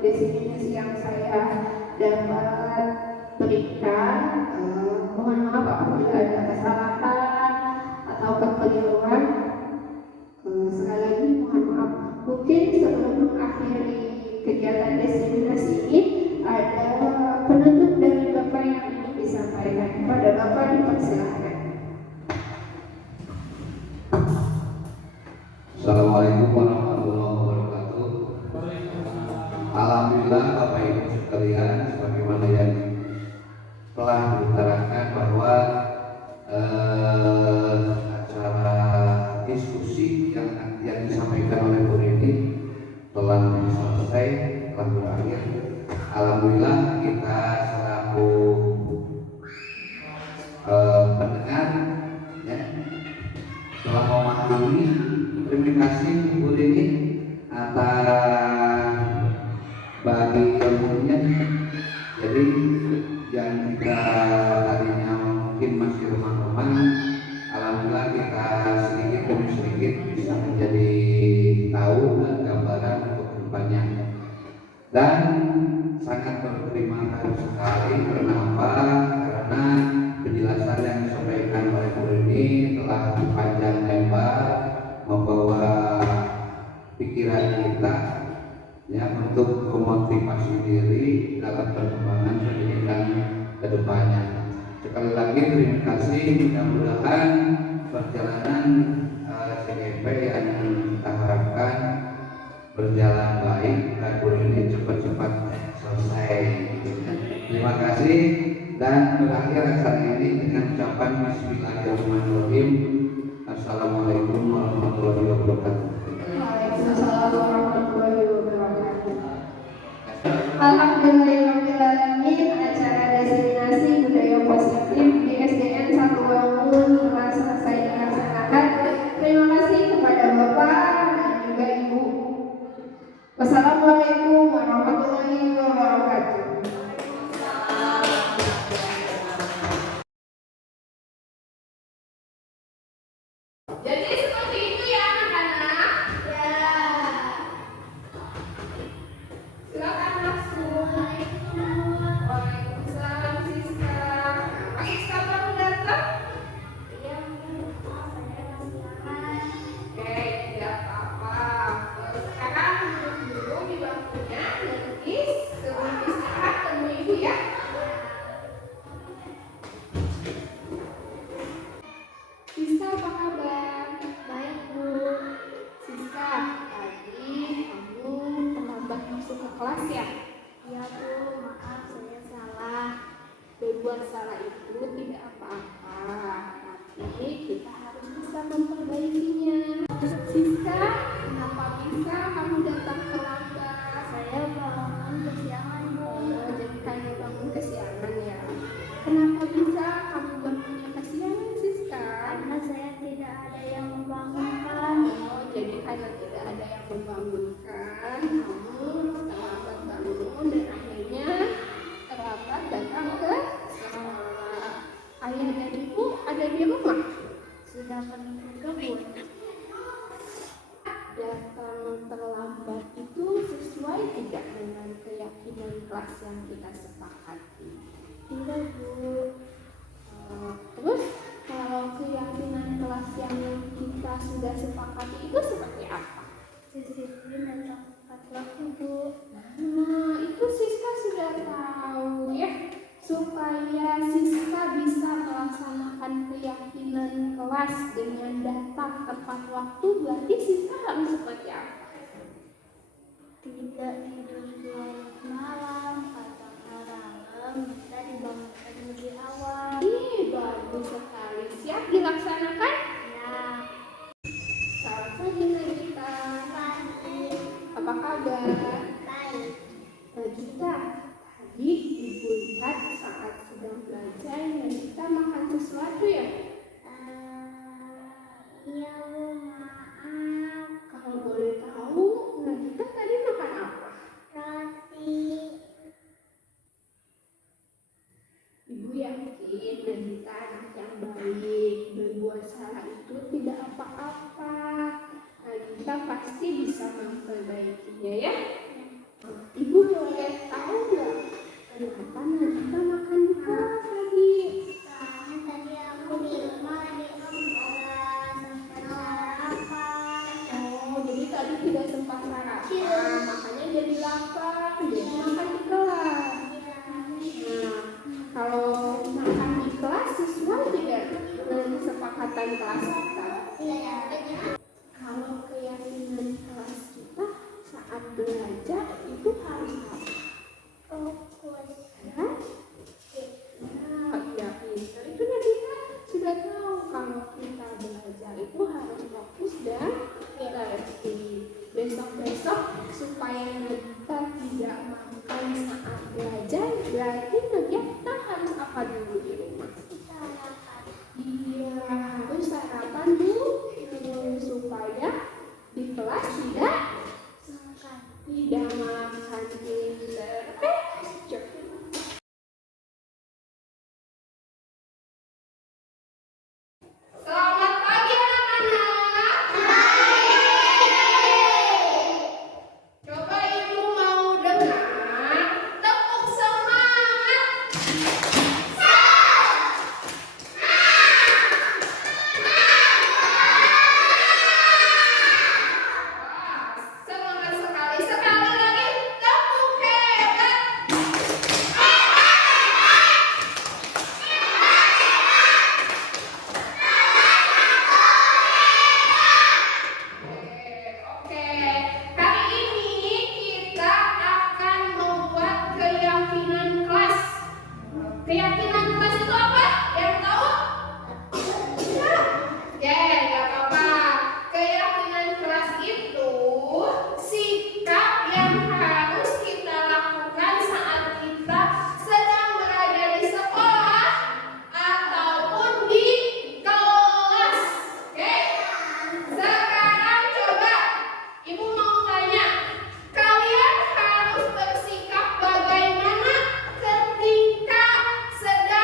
definisi yang saya dapat berikan. Mohon maaf apabila ada kesalahan atau kekeliruan. Sekali lagi mohon maaf. Mungkin sebelum mengakhiri kegiatan destinasi ini ada penutup dari Bapak yang ingin disampaikan. Kepada Bapak dipersilakan. Assalamualaikum warahmatullahi wabarakatuh. Alhamdulillah Bapak Ibu sekalian, sebagaimana yang telah diutarakan bahwa acara diskusi yang disampaikan oleh Bu Rini telah selesai, telah berakhir. Alhamdulillah kita selaku pendengar ya, telah memahami. Terima kasih Bu Rini atas bagi ilmunya. Jadi yang kita tadinya mungkin masih remang-remang, alhamdulillah kita sedikit demi sedikit bisa menjadi tahu dan gambaran untuk kedepannya. Dan sangat berterima kasih sekali. Kenapa? Karena penjelasan yang disampaikan oleh Bu Rini telah panjang lebar membawa pikiran kita ya untuk memotivasi diri dalam perkembangan pendidikan ke depannya. Sekali lagi terima kasih, mudah-mudahan perjalanan CGP yang kita harapkan berjalan baik dan ini cepat-cepat selesai. Terima kasih dan berakhir acara ini dengan ucapan Bismillahirrahmanirrahim. Assalamualaikum warahmatullahi wabarakatuh. Waalaikumsalam warahmatullahi wabarakatuh. Alhamdulillahirrahmanirrahim, acara destinasi budaya positif di SDN 1 Wangun telah selesai dilaksanakan. Terima kasih kepada Bapak dan juga Ibu. Wassalamualaikum warahmatullahi wabarakatuh. Jadi seperti itu ya anak-anak. Ya. Silakan masuk. berbuat salah itu tidak apa-apa, tapi kita harus bisa memperbaikinya. Siska, kenapa bisa kamu datang terlambat? Saya bangun kesiangan, Bu. Jadi kamu bangun kesiangan ya. Kenapa bisa kamu bangunnya kesiangan, Siska? Karena saya tidak ada yang membangunkan. Jadi karena tidak ada yang membangunkan, kamu terlambat bangun dan akhirnya terlambat datang ke sekolah. Ayah dan ibu ada di rumah. Sudah pergi ke kebun. Datang terlambat itu sesuai tidak dengan keyakinan kelas yang kita sepakati? Tidak, Bu. Terus kalau keyakinan kelas yang kita sudah sepakati itu seperti apa? Disiplin dan tepat waktu, Bu. Nah, itu Siska sudah tahu ya. Supaya Siska bisa melaksanakan keyakinan kelas dengan datang tepat waktu, berarti Siska harus seperti apa? Tidak tidur larut malam atau malam bisa dibangunkan lebih awal. Ih, bagus sekali. Siap dilaksanakan? Ya, Selamat pagi Nagita. pagi. Apa kabar? Baik. Nagita, tadi ibu lihat saat sedang belajar Nagita makan sesuatu ya? Iya, Bu. Maaf. Kalau boleh tahu, Nagita tadi makan apa? Roti. Ibu yakin Nagita anak yang baik, berbuat salah itu tidak apa-apa. Nagita pasti bisa memperbaikinya ya. Ibu boleh tahu nggak kenapa Nagita makan di kelas tadi? Soalnya tadi aku di rumah sempat sarapan. Oh, jadi tadi tidak sempat sarapan, makanya jadi lapar, jadi makan di kelas. Nah, kalau makan di kelas sesuai tidak dengan kesepakatan kelas kita? Kalau keyakinan kelas kita saat belajar itu harus apa? Fokus. Ya? Nah, iya pintar. Itu Nagita sudah tahu kalau kita belajar itu harus fokus dan tertib. Besok-besok supaya Nagita tidak makan saat belajar, berarti Nagita harus apa dulu di rumah? Sarapan. Iya, harus sarapan dulu supaya di kelas tidak Makan. makan pintar. Selamat pagi anak-anak. Coba ibu mau dengar tepuk semangat. Wah, semangat sekali. Sekali lagi tepuk hebat. Oke, hari ini kita akan membuat keyakinan kelas. Keyakinan kelas itu apa? Yang tahu? Ya. Oke, nggak apa-apa. Keyakinan kelas itu sikap yang harus kita lakukan saat kita sedang berada di sekolah ataupun di kelas. Oke? Sekarang coba ibu mau tanya, kalian harus bersikap bagaimana ketika sedang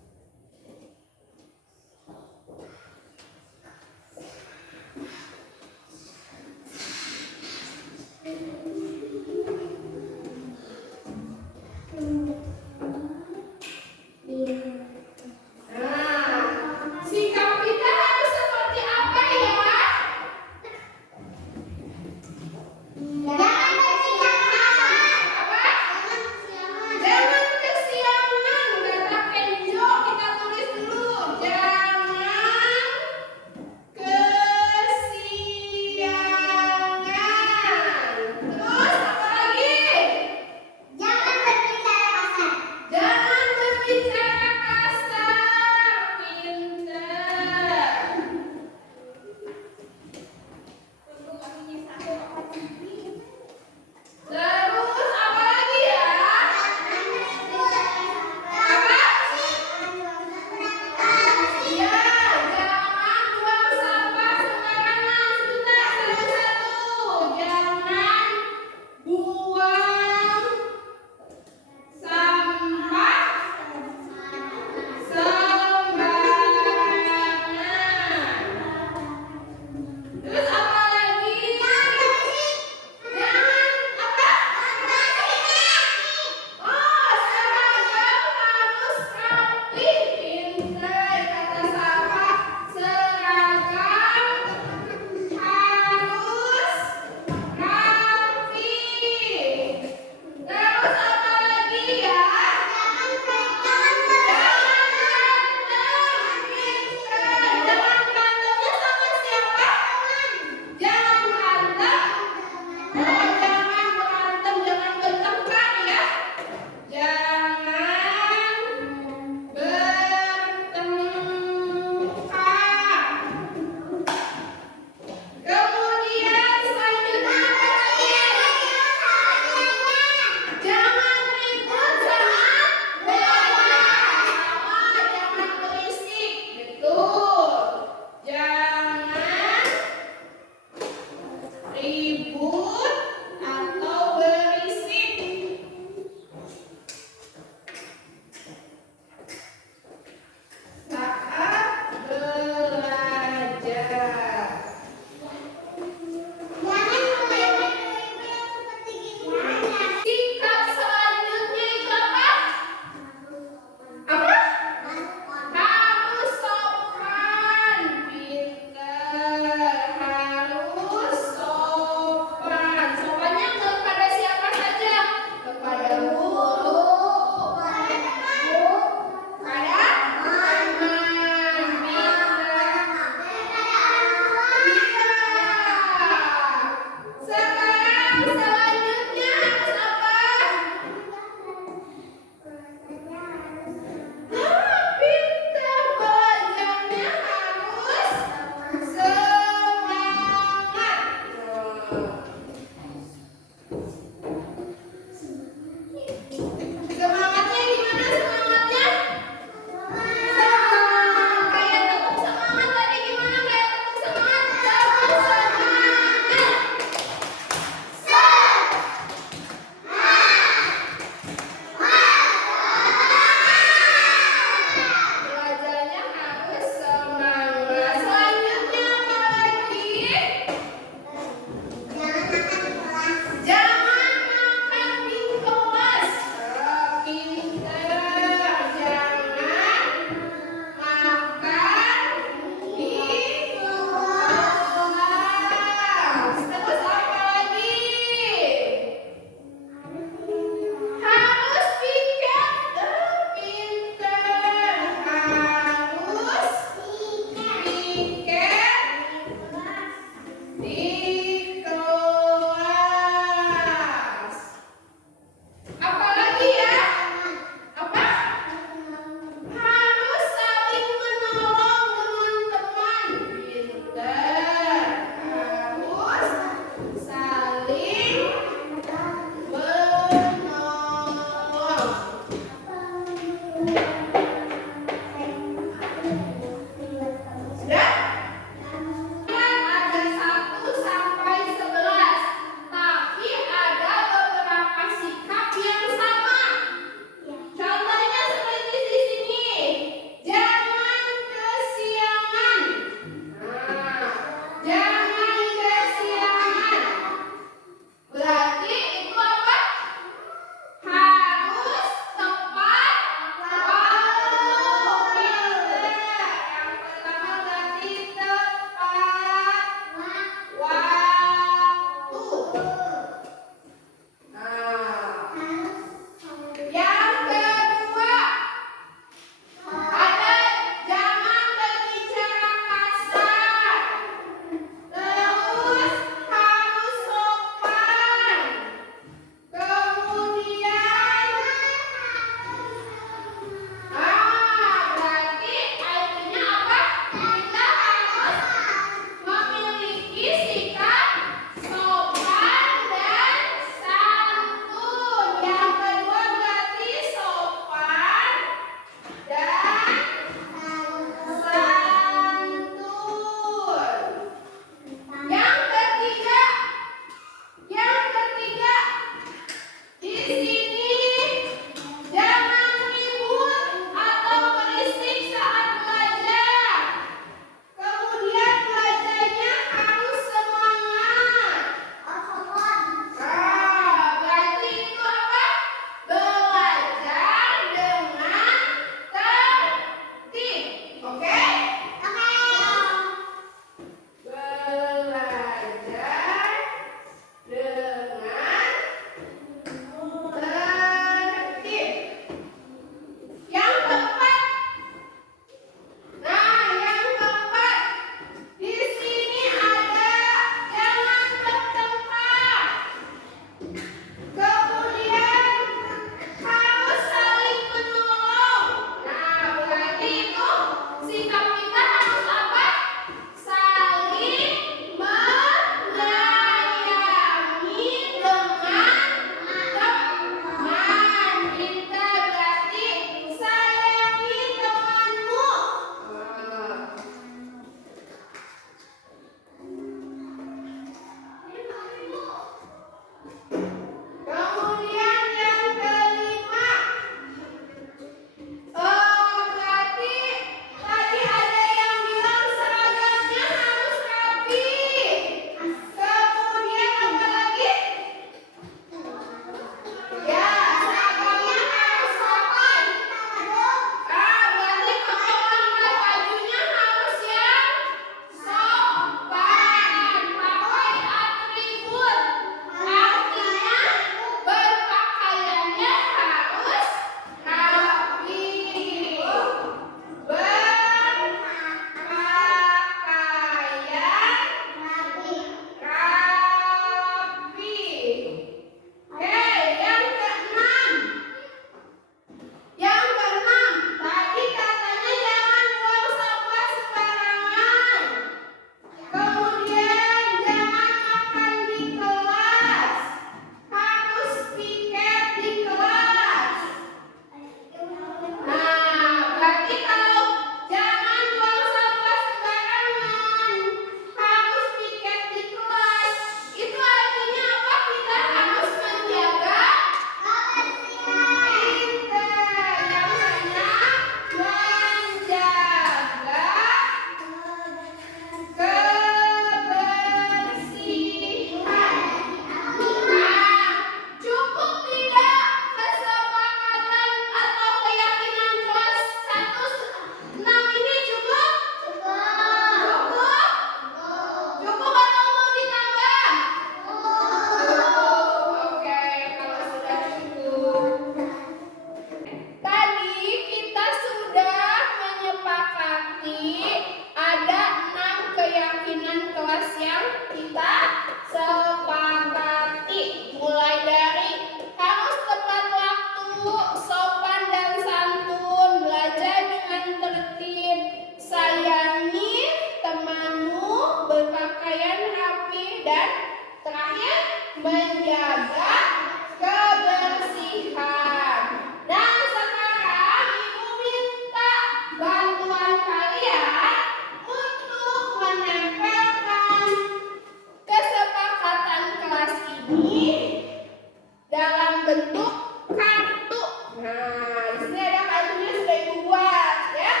bentuk kartu. Nah, di sini ada kartunya sudah Ibu buat ya.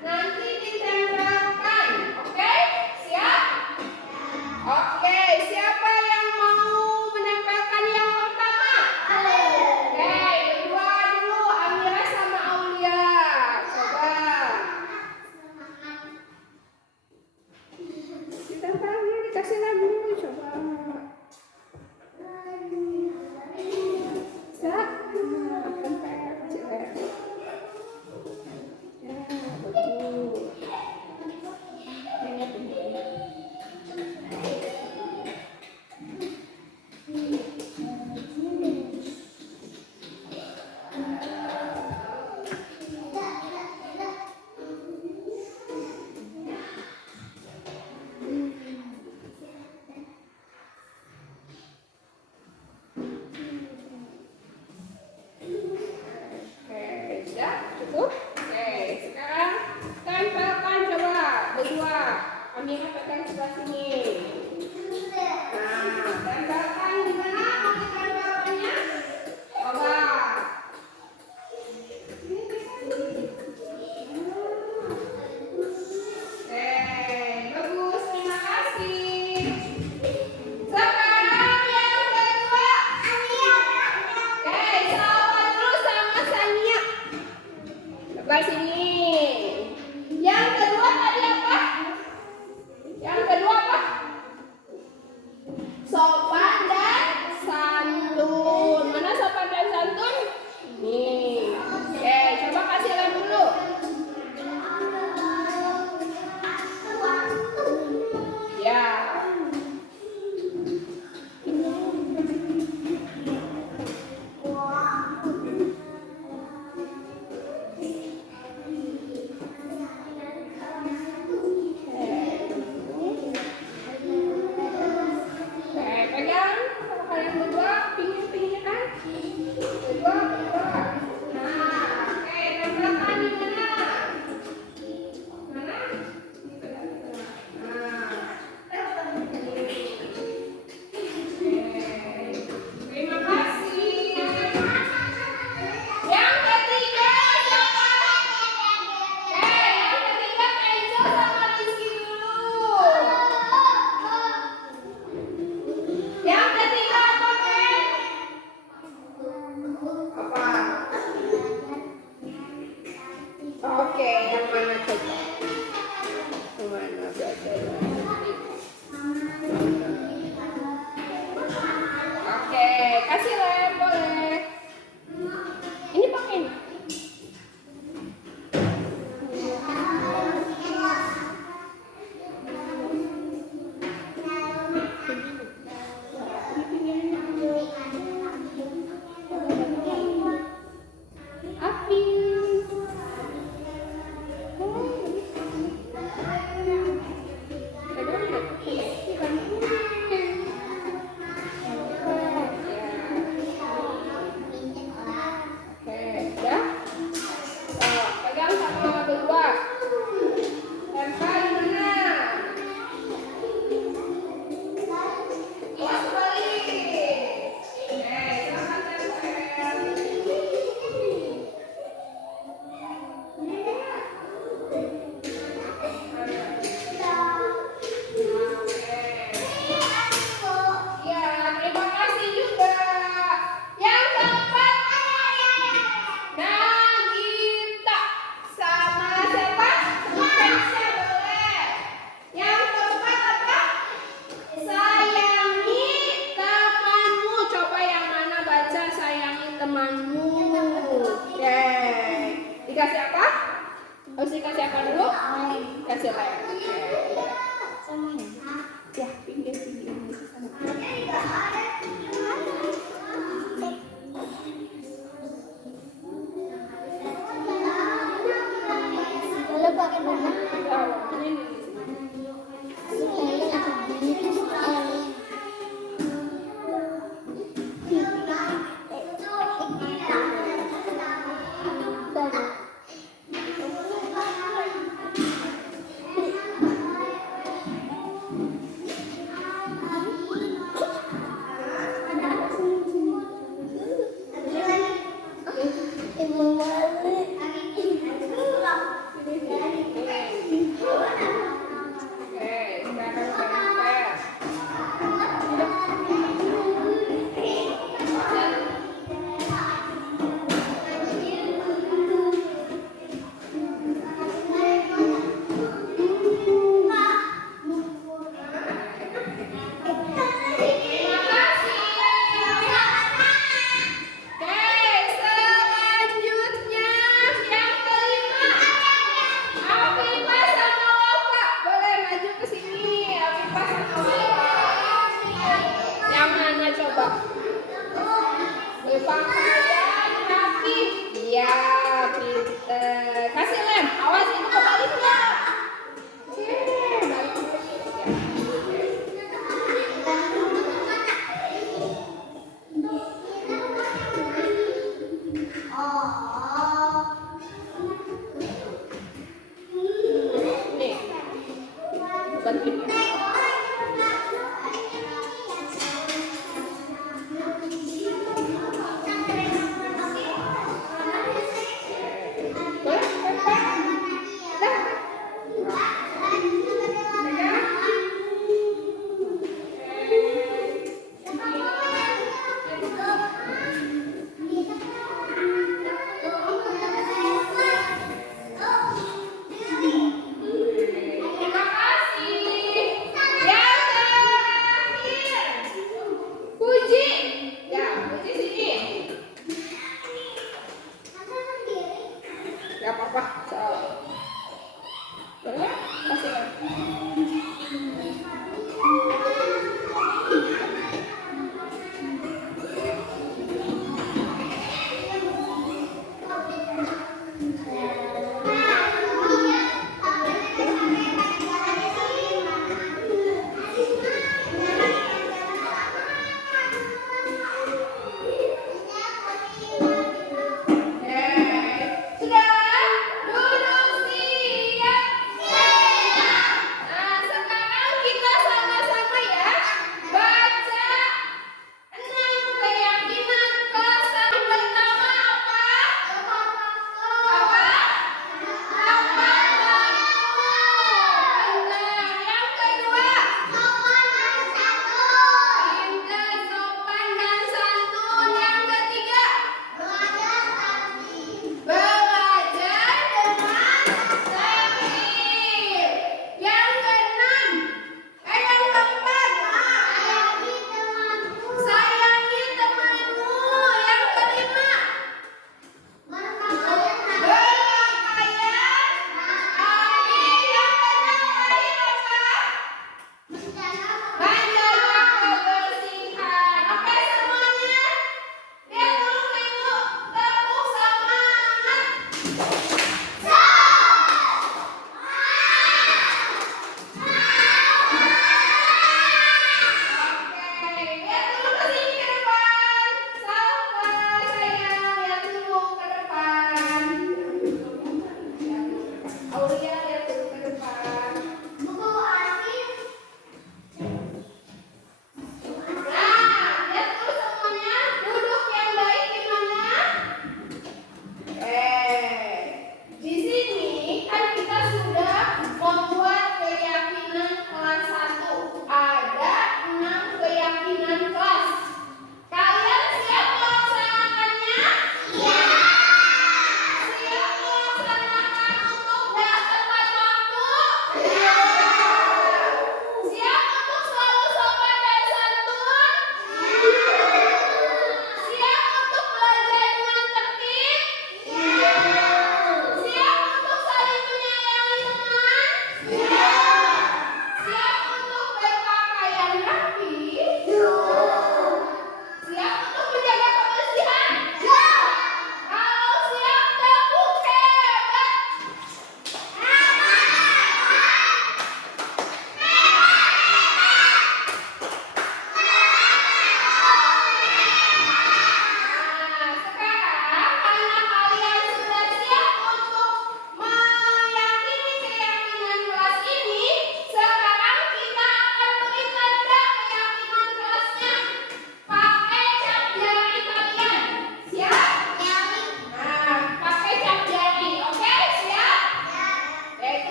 Nanti ditempelkan. Oke? Siap? Oke, siapa yang mau menempelkan yang pertama? Oke, berdua dulu Amira sama Aulia. Coba. Ditempelnya dikasih lagu coba. Siap? Tempel kecil ya. Ya, bagus. Ingat ini. Oke, sudah cukup. Oke, sekarang tempelkan coba berdua. Amira pegang sebelah sini. Nah, tempelkan di mana? Mau ditempelkannya? Coba. Oke, bagus. Terima kasih. Sekarang yang kedua. Oke, selamat dulu sama Sania. Sebelah sini. Yang kedua tadi apa? Yang kedua apa? Sopan dan santun. Mana sopan dan santun? Nih. Oke, coba kasih lem dulu. Ya. Oke, pegang. Kalau kalian berdua, pinggir-pinggir kan? Berdua. Nah, oke, tempelkan di mana? Mana? Nah. Terima kasih. Yang ketiga siapa? Yang ketiga Kenzo sama Rizky dulu. Yang ketiga apa, Ken? Apa? Oke, yang mana coba? Yang mana belajar? Oke, kasih lem boleh. Ini pakai ini. Api. Oke, ya. Pegang sama berdua. Tempel di mana? Awas balik. Jangan tempel. Ya, terima kasih juga. Yang keempat, Nagita sama siapa? Bisa boleh. Yang keempat apa? Sayangi temanmu. Coba yang mana baca sayangi temanmu. Oke. Dikasih apa? Harus dikasih apa dulu? Kasih lem. Ya, pinggir-pinggir. Lalu pakai mana? Ini. Ibu Wali. Oke, sekarang Jennifer. Oke, selanjutnya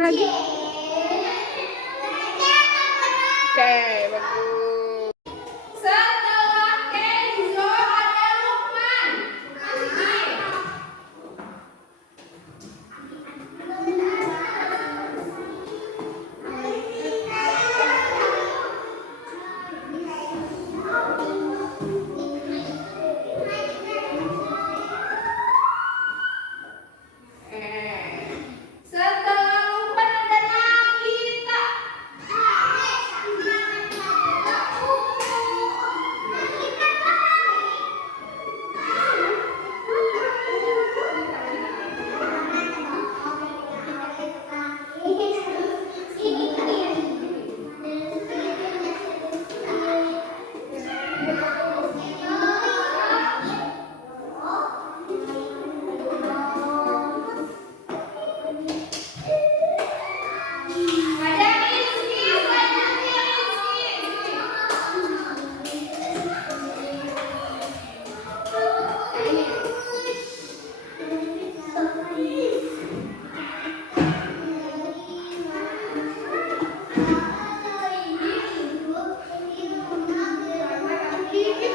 lagi. Oke, bagus. Setelah Kenzo ada Lukman. Setelah Lukman ada Nagita. Ada Rizky, selanjutnya Rizky. Iki.